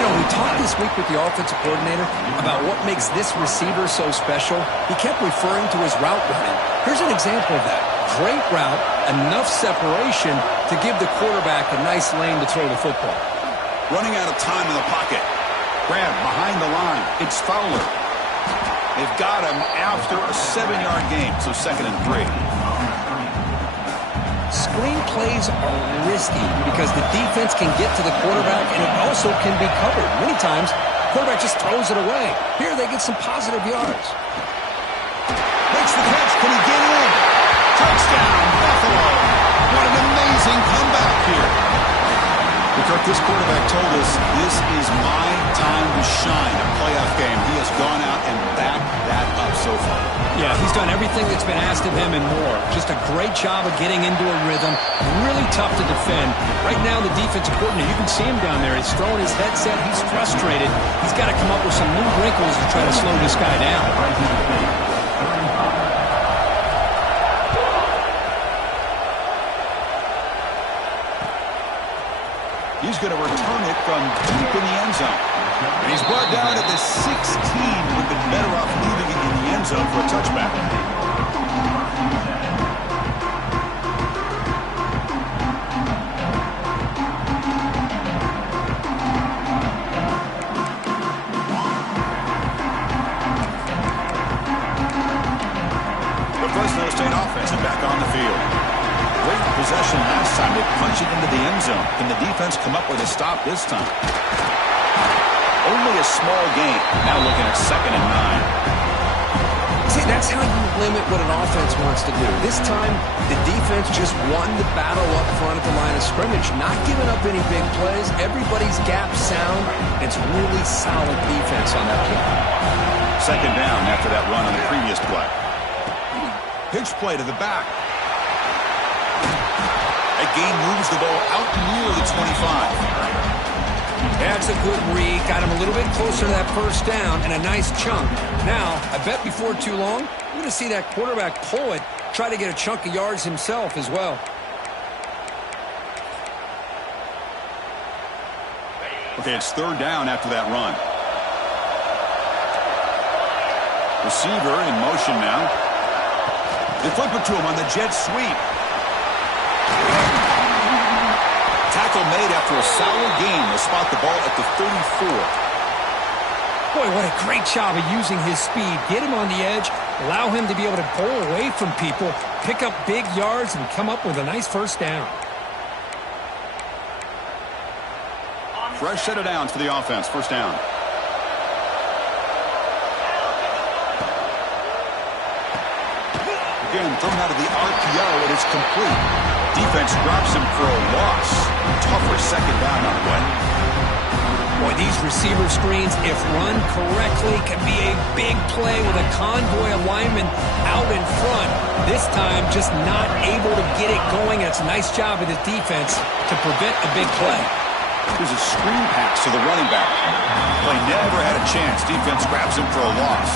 You know, we talked this week with the offensive coordinator about what makes this receiver so special. He kept referring to his route running. Here's an example of that. Great route, enough separation to give the quarterback a nice lane to throw the football. Running out of time in the pocket. Grab behind the line. It's Fowler. They've got him after a 7-yard gain, so 2nd and 3. Screen plays are risky because the defense can get to the quarterback and it also can be covered. Many times, the quarterback just throws it away. Here they get some positive yards. Makes the catch. Can he get in? Touchdown, Buffalo. What an amazing comeback here. Kirk, this quarterback told us this is my time to shine. A playoff game. He has gone out and backed that up so far. Yeah, he's done everything that's been asked of him and more. Just a great job of getting into a rhythm. Really tough to defend. Right now, the defensive coordinator, you can see him down there. He's throwing his headset. He's frustrated. He's got to come up with some new wrinkles to try to slow this guy down. He's going to return it from deep in the end zone. And he's brought down at the 16. Would have been better off leaving it in the end zone for a touchback. time they punch it into the end zone. Can the defense come up with a stop this time? Only a small gain. Now looking at 2nd and 9. See, that's how you limit what an offense wants to do. This time, the defense just won the battle up front at the line of scrimmage, not giving up any big plays. Everybody's gap sound. It's really solid defense on that play. 2nd down after that run on the previous play. Pitch play to the back. That gain moves the ball out near the 25. That's a good read. Got him a little bit closer to that first down and a nice chunk. Now, I bet before too long, we're going to see that quarterback pull it, try to get a chunk of yards himself as well. Okay, it's 3rd down after that run. Receiver in motion now. They flip it to him on the jet sweep. Tackle made after a solid gain. They'll spot the ball at the 34. Boy, what a great job of using his speed. Get him on the edge, allow him to be able to pull away from people, pick up big yards, and come up with a nice first down. Fresh set of downs for the offense. First down. Again, thrown out of the RPO, and it's complete. Defense drops him for a loss. Tougher 2nd down on the way. Boy, these receiver screens, if run correctly, can be a big play with a convoy of linemen out in front. This time, just not able to get it going. It's a nice job of the defense to prevent a big play. There's a screen pass to the running back. Play never had a chance. Defense grabs him for a loss.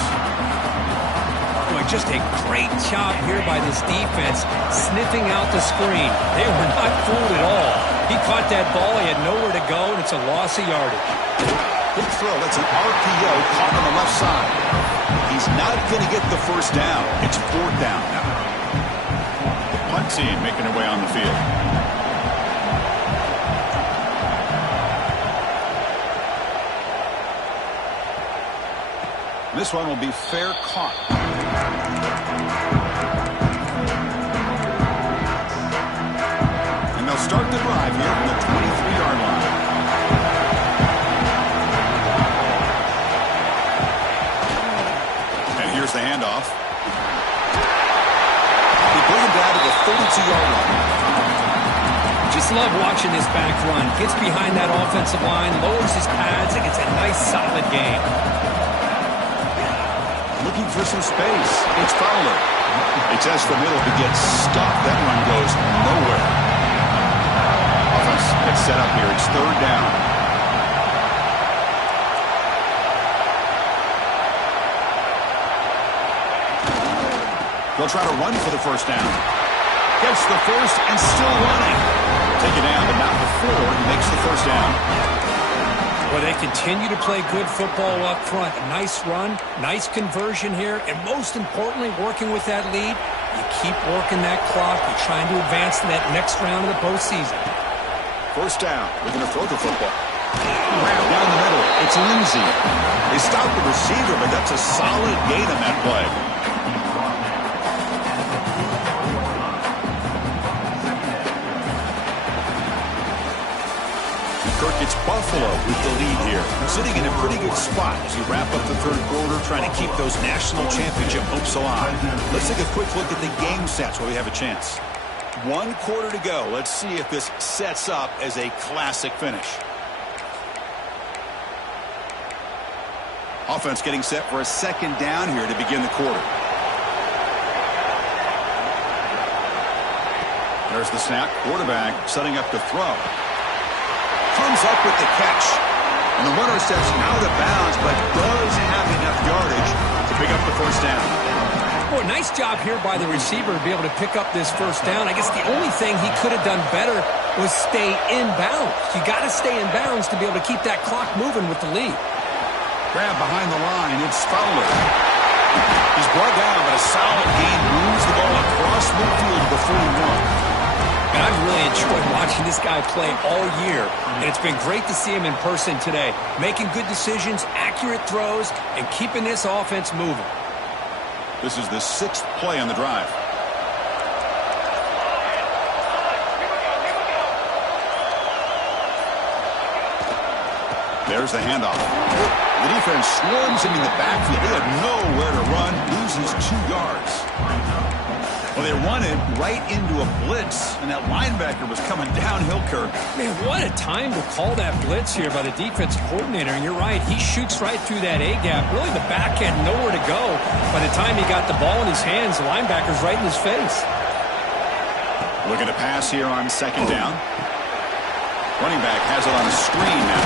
Boy, just a great job here by this defense, sniffing out the screen. They were not fooled at all. He caught that ball. He had nowhere to go, and it's a loss of yardage. Good throw. That's an RPO caught on the left side. He's not going to get the first down. It's 4th down now. The punt team making their way on the field. This one will be fair caught. And they'll start the drive here from the 23-yard line. And here's the handoff. They bring him down to the 32-yard line. Just love watching this back run. Gets behind that offensive line, lowers his pads, and gets a nice solid gain. Looking for some space. It's Fowler. He tests the middle to get stuck. That one goes nowhere. Offense gets set up here. It's 3rd down. They'll try to run for the first down. Gets the first and still running. Take it down, but not before he makes the first down. Well, they continue to play good football up front. A nice run, nice conversion here, and most importantly, working with that lead, you keep working that clock. You're trying to advance to that next round of the postseason. First down. They're going to throw the football. Down the middle. It's Lindsey. They stop the receiver, but that's a solid gain on that play. Kirk, it's Buffalo with the lead here, sitting in a pretty good spot as you wrap up the 3rd quarter, trying to keep those national championship hopes alive. Let's take a quick look at the game stats while we have a chance. 1 quarter to go. Let's see if this sets up as a classic finish. Offense getting set for a 2nd down here to begin the quarter. There's the snap. Quarterback setting up to throw. Comes up with the catch. And the runner steps out of bounds, but does have enough yardage to pick up the first down. Boy, nice job here by the receiver to be able to pick up this first down. I guess the only thing he could have done better was stay in bounds. You got to stay in bounds to be able to keep that clock moving with the lead. Grab behind the line. It's Fowler. He's brought down, but a solid gain moves the ball across midfield to the 41. And I've really enjoyed watching this guy play all year, and it's been great to see him in person today, making good decisions, accurate throws, and keeping this offense moving. This is the 6th play on the drive. There's the handoff. The defense swarms him in the backfield. They have nowhere to run. Loses 2 yards. Well, they run it right into a blitz, and that linebacker was coming downhill, Kirk. Man, what a time to call that blitz here by the defensive coordinator. And you're right, he shoots right through that A-gap. Really, the back had nowhere to go. By the time he got the ball in his hands, the linebacker's right in his face. Looking to pass here on 2nd down. Running back has it on a screen now.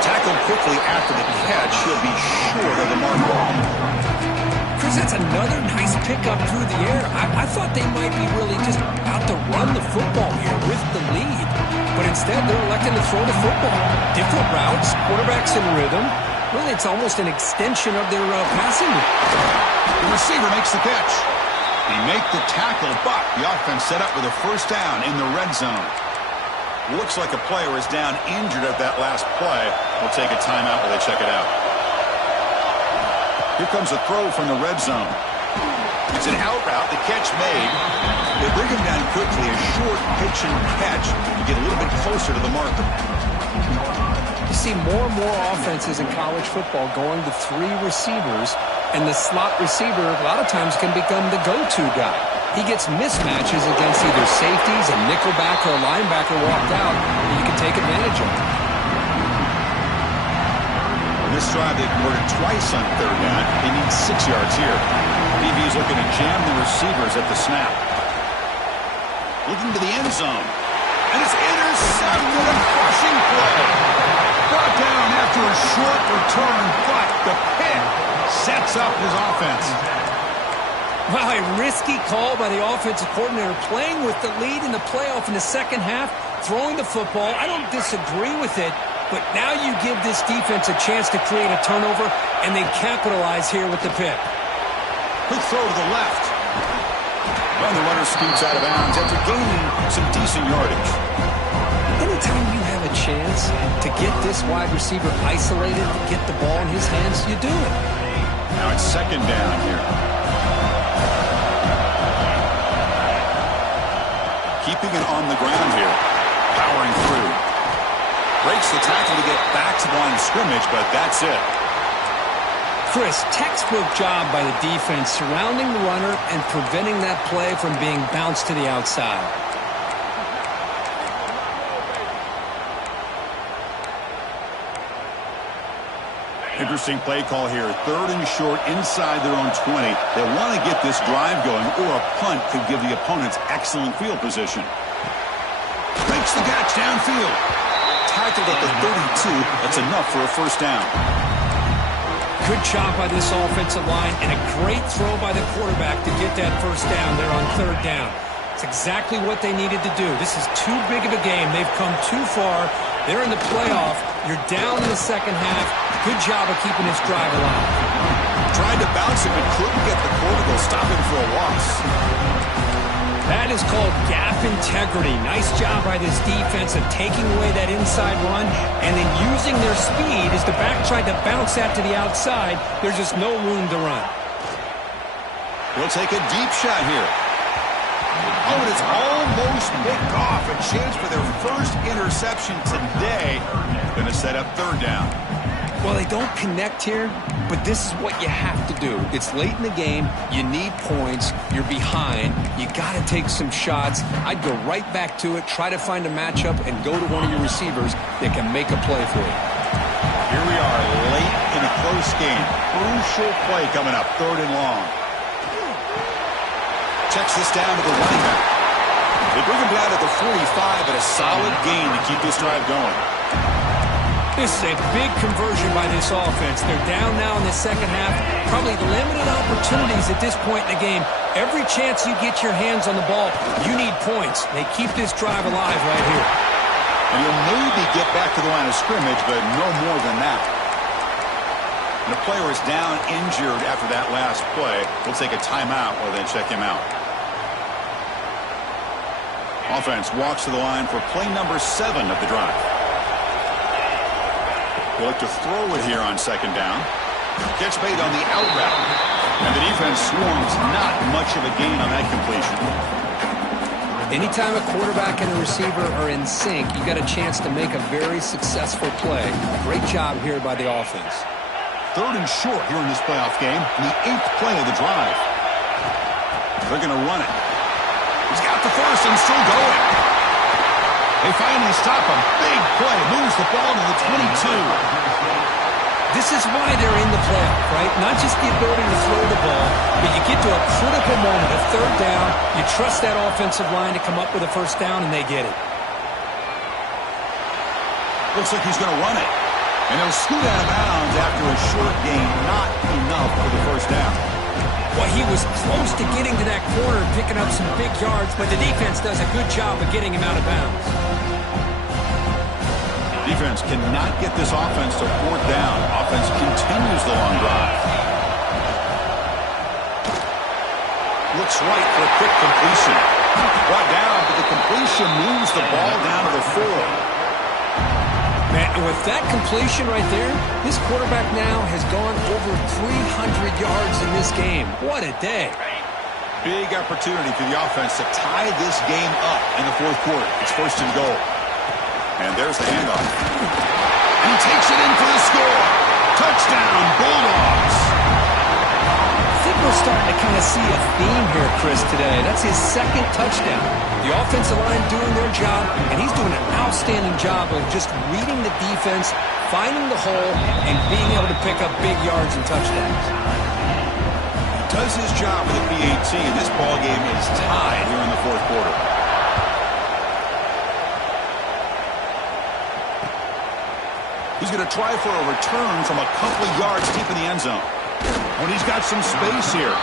Tackled quickly after the catch. He'll be short of the mark. Chris, that's another nice pickup through the air. I thought they might be really just about to run the football here with the lead. But instead, they're electing to throw the football. Different routes, quarterbacks in rhythm. Really, it's almost an extension of their passing. The receiver makes the catch. They make the tackle, but the offense set up with a 1st down in the red zone. Looks like a player is down injured at that last play. We'll take a timeout while they check it out. Here comes a throw from the red zone. It's an out route, the catch made. They bring him down quickly, a short pitch and catch to get a little bit closer to the marker. You see more and more offenses in college football going to 3 receivers, and the slot receiver a lot of times can become the go-to guy. He gets mismatches against either safeties, a nickelback, or a linebacker walked out, and you can take advantage of it. This drive, they converted twice on 3rd down. They need 6 yards here. BB is looking to jam the receivers at the snap. Looking to the end zone. And it's intercepted. A crushing play. Brought down after a short return, but the pick sets up his offense. Wow, a risky call by the offensive coordinator, playing with the lead in the playoff in the 2nd half, throwing the football. I don't disagree with it. But now you give this defense a chance to create a turnover, and they capitalize here with the pick. Quick throw to the left. And the runner scoots out of bounds after gaining some decent yardage. Anytime you have a chance to get this wide receiver isolated, get the ball in his hands, you do it. Now it's 2nd down here. Keeping it on the ground here. Powering through. Breaks the tackle to get back to the line of scrimmage, but that's it. Chris, textbook job by the defense surrounding the runner and preventing that play from being bounced to the outside. Interesting play call here. 3rd and short inside their own 20. They want to get this drive going, or a punt could give the opponents excellent field position. Makes the catch downfield. Tackled at the 32. That's enough for a 1st down. Good job by this offensive line, and a great throw by the quarterback to get that 1st down there on 3rd down. It's exactly what they needed to do. This is too big of a game. They've come too far. They're in the playoff. You're down in the 2nd half. Good job of keeping this drive alive. Tried to bounce it, but couldn't get the quarter to stop him for a loss. That is called gap integrity. Nice job by this defense of taking away that inside run and then using their speed as the back tried to bounce that to the outside. There's just no room to run. He'll take a deep shot here. Oh, and it's almost picked off. A chance for their 1st interception today. Going to set up 3rd down. Well, they don't connect here, but this is what you have to do. It's late in the game. You need points. You're behind. You got to take some shots. I'd go right back to it, try to find a matchup, and go to one of your receivers that can make a play for you. Here we are, late in a close game. Crucial play coming up, 3rd and long. Checks this down to the running back. They bring him down at the 45, but a solid gain to keep this drive going. This is a big conversion by this offense. They're down now in the 2nd half. Probably limited opportunities at this point in the game. Every chance you get your hands on the ball, you need points. They keep this drive alive right here. And he'll maybe get back to the line of scrimmage, but no more than that. And the player is down injured after that last play. We'll take a timeout while they check him out. Offense walks to the line for play number 7 of the drive. We'll look to throw it here on 2nd down. Catch made on the out route. And the defense swarms, not much of a gain on that completion. Anytime a quarterback and a receiver are in sync, you got a chance to make a very successful play. Great job here by the offense. 3rd and short here in this playoff game, the 8th play of the drive. They're going to run it. He's got the first and still going. They finally stop him. Big play. Moves the ball to the 22. This is why they're in the playoff, right? Not just the ability to throw the ball, but you get to a critical moment, a 3rd down. You trust that offensive line to come up with a 1st down, and they get it. Looks like he's going to run it. And he'll scoot out of bounds after a short gain. Not enough for the 1st down. Well, he was close to getting to that corner and picking up some big yards, but the defense does a good job of getting him out of bounds. Defense cannot get this offense to 4th down. Offense continues the long drive. Looks right for a quick completion. Brought down, but the completion moves the ball down to the 4. Man, with that completion right there, this quarterback now has gone over 300 yards in this game. What a day. Big opportunity for the offense to tie this game up in the 4th quarter. It's 1st and goal. And there's the handoff. And he takes it in for the score. Touchdown, Bulldogs. I think we're starting to kind of see a theme here, Chris, today. That's his 2nd touchdown. The offensive line doing their job, and he's doing an outstanding job of just reading the defense, finding the hole, and being able to pick up big yards and touchdowns. He does his job with the PAT, and this ball game is tied here in the 4th quarter. He's going to try for a return from a couple of yards deep in the end zone. When he's got some space here.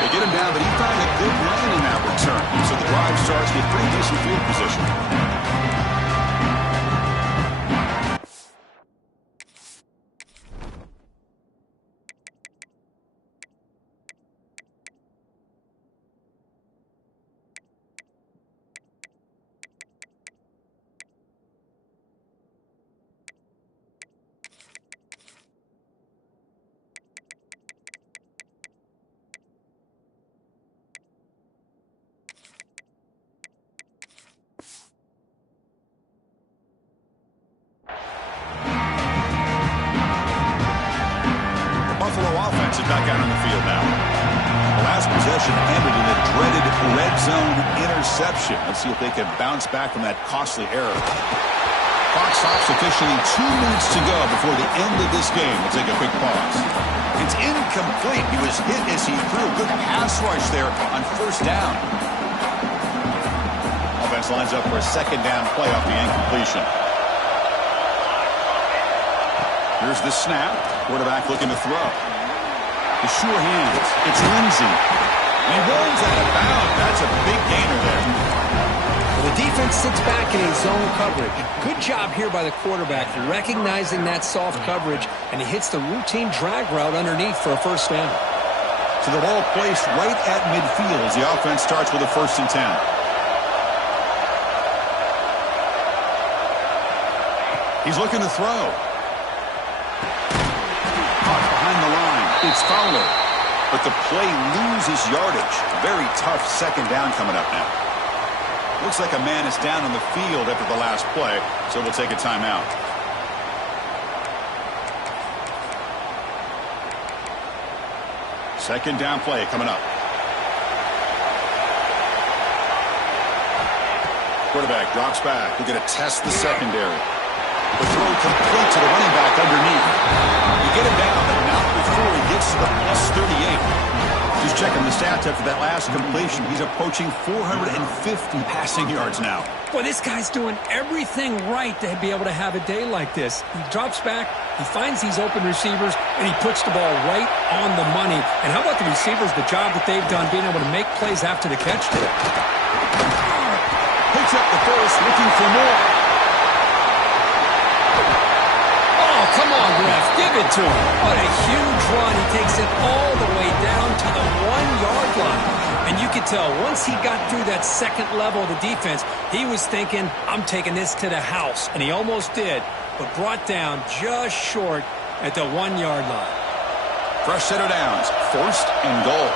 They get him down, but he found a good lane in that return. So the drive starts with pretty decent field position. Back out on the field now. The last possession ended in a dreaded red zone interception. Let's see if they can bounce back from that costly error. Clock stops officially 2 minutes to go before the end of this game. We'll take a quick pause. It's incomplete. He was hit as he threw. Good pass rush there on 1st down. Offense lines up for a 2nd down play off the incompletion. Here's the snap. Quarterback looking to throw. The sure hands. It's Lindsey. And he rolls out of bounds. That's a big gainer there. Well, the defense sits back in a zone coverage. Good job here by the quarterback, recognizing that soft coverage, and he hits the routine drag route underneath for a 1st down. So the ball placed right at midfield as the offense starts with a 1st and 10. He's looking to throw. Caught behind the line. It's Fowler, but the play loses yardage. Very tough 2nd down coming up now. Looks like a man is down on the field after the last play, so we'll take a timeout. Second down play coming up. Quarterback drops back. We're going to test the secondary. The throw complete to the running back underneath. You get him down, but not before he gets to the +38. Just checking the stats after that last completion. He's approaching 450 passing yards now. Boy, this guy's doing everything right to be able to have a day like this. He drops back, he finds these open receivers, and he puts the ball right on the money. And how about the receivers, the job that they've done being able to make plays after the catch today? Picks up the first, looking for more. Come on, ref. Give it to him. What a huge run. He takes it all the way down to the 1-yard line. And you could tell once he got through that 2nd level of the defense, he was thinking, I'm taking this to the house. And he almost did, but brought down just short at the 1-yard line. Fresh set of downs. 1st and goal.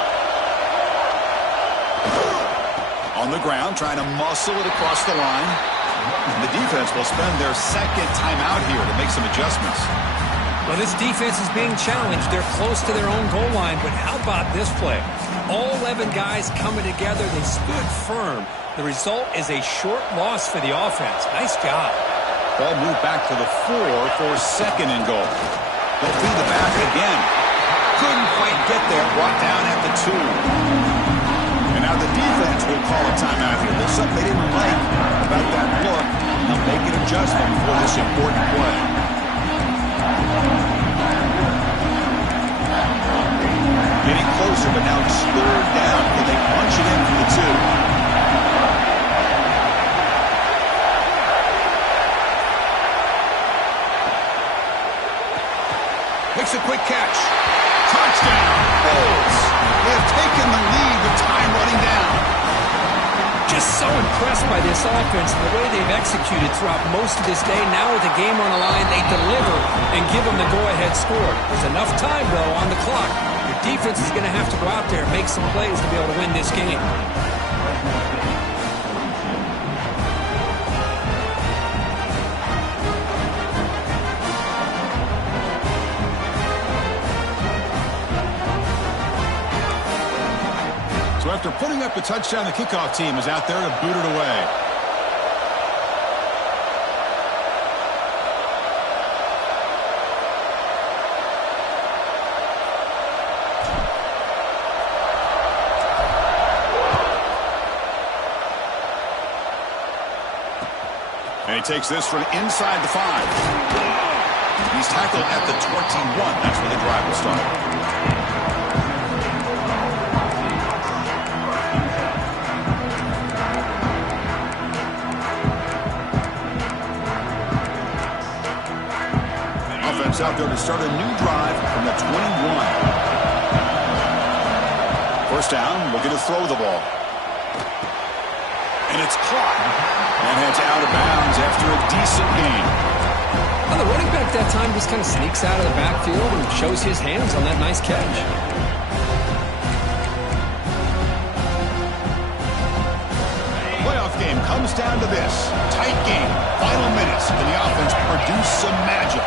On the ground, trying to muscle it across the line. And the defense will spend their second timeout here to make some adjustments. Well, this defense is being challenged. They're close to their own goal line, but how about this play? All 11 guys coming together. They stood firm. The result is a short loss for the offense. Nice job. Ball moved back to the 4 for second and goal. They'll feed the back again. Couldn't quite get there. Brought down at the 2. And now the defense will call a timeout here. There's something they didn't like about that look. They'll make an adjustment for this important play. Getting closer, but now it's third down. Can they punch it in for the 2? Makes a quick catch. Touchdown, Bulls. They have taken the lead with time running down. Just so impressed by this offense and the way they've executed throughout most of this day. Now with the game on the line, they deliver and give them the go-ahead score. There's enough time, though, on the clock. Your defense is going to have to go out there and make some plays to be able to win this game. So after putting up a touchdown, the kickoff team is out there to boot it away. And he takes this from inside the 5. He's tackled at the 21. That's where the drive will start. Out there to start a new drive from the 21. First down, looking to throw the ball. And it's caught. And heads out of bounds after a decent gain. Well, the running back that time just kind of sneaks out of the backfield and shows his hands on that nice catch. Playoff game comes down to this. Tight game. Final minutes. Can the offense produce some magic?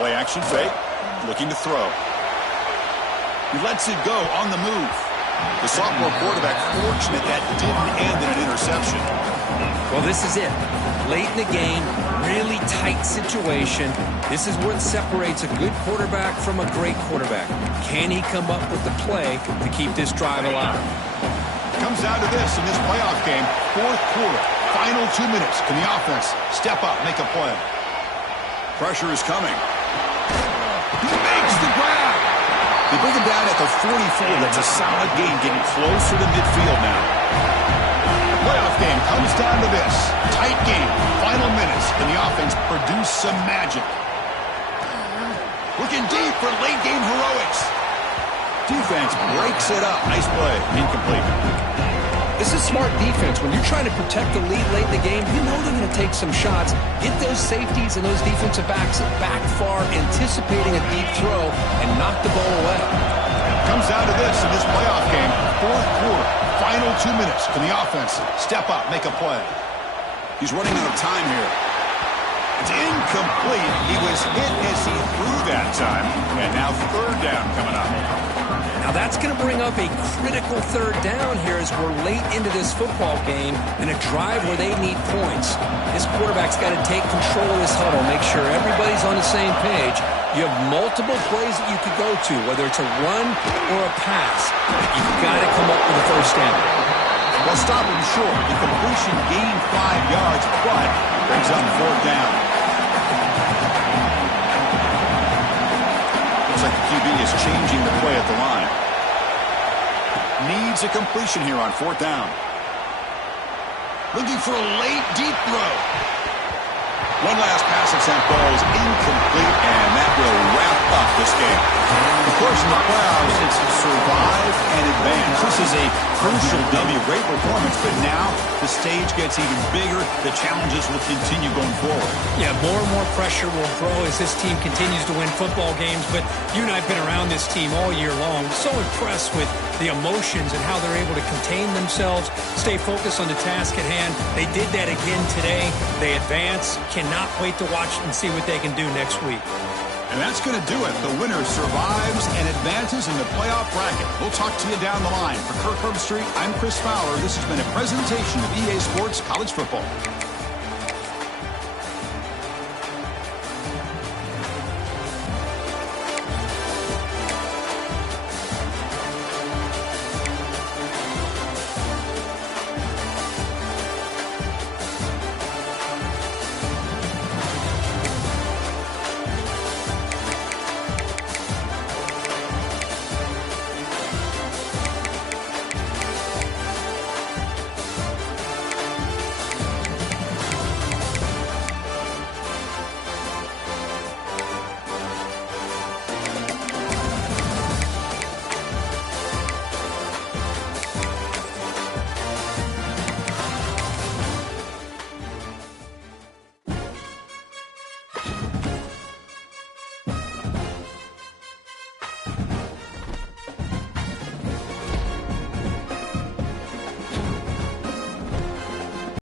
Play action fake, looking to throw. He lets it go on the move. The sophomore quarterback fortunate that didn't end in an interception. Well, this is it. Late in the game, really tight situation. This is what separates a good quarterback from a great quarterback. Can he come up with the play to keep this drive alive? Comes down to this in this playoff game. Fourth quarter, final 2 minutes. Can the offense step up, make a play? Pressure is coming. He makes the grab. They bring him down at the 44. That's a solid gain, getting closer to midfield now. The playoff game comes down to this. Tight game, final minutes. Can the offense produce some magic? Looking deep for late game heroics. Defense breaks it up. Nice play. Incomplete. This is smart defense. When you're trying to protect the lead late in the game, you know they're going to take some shots. Get those safeties and those defensive backs back far, anticipating a deep throw, and knock the ball away. Comes down to this in this playoff game. Fourth quarter, final 2 minutes. Can the offense step up, make a play? He's running out of time here. It's incomplete. He was hit as he threw that time. And now third down coming up. Now that's going to bring up a critical third down here as we're late into this football game in a drive where they need points. This quarterback's got to take control of this huddle, make sure everybody's on the same page. You have multiple plays that you could go to, whether it's a run or a pass. You've got to come up with a first down. Well, stop him short. The completion gained 5 yards, but brings up fourth down. Looks like the QB is changing the play at the line. Needs a completion here on fourth down. Looking for a late, deep throw. One last pass attempt, ball is incomplete, and that will wrap up this game. Of course, in the playoffs, it's survive and advance. This is a crucial W. Great performance, but now the stage gets even bigger. The challenges will continue going forward. Yeah, more and more pressure will grow as this team continues to win football games. But you and I have been around this team all year long. So impressed with the emotions and how they're able to contain themselves, stay focused on the task at hand. They did that again today. They advance. Cannot wait to watch and see what they can do next week. And that's going to do it. The winner survives and advances in the playoff bracket. We'll talk to you down the line. For Kirk Herbstreit, I'm Chris Fowler. This has been a presentation of EA Sports College Football.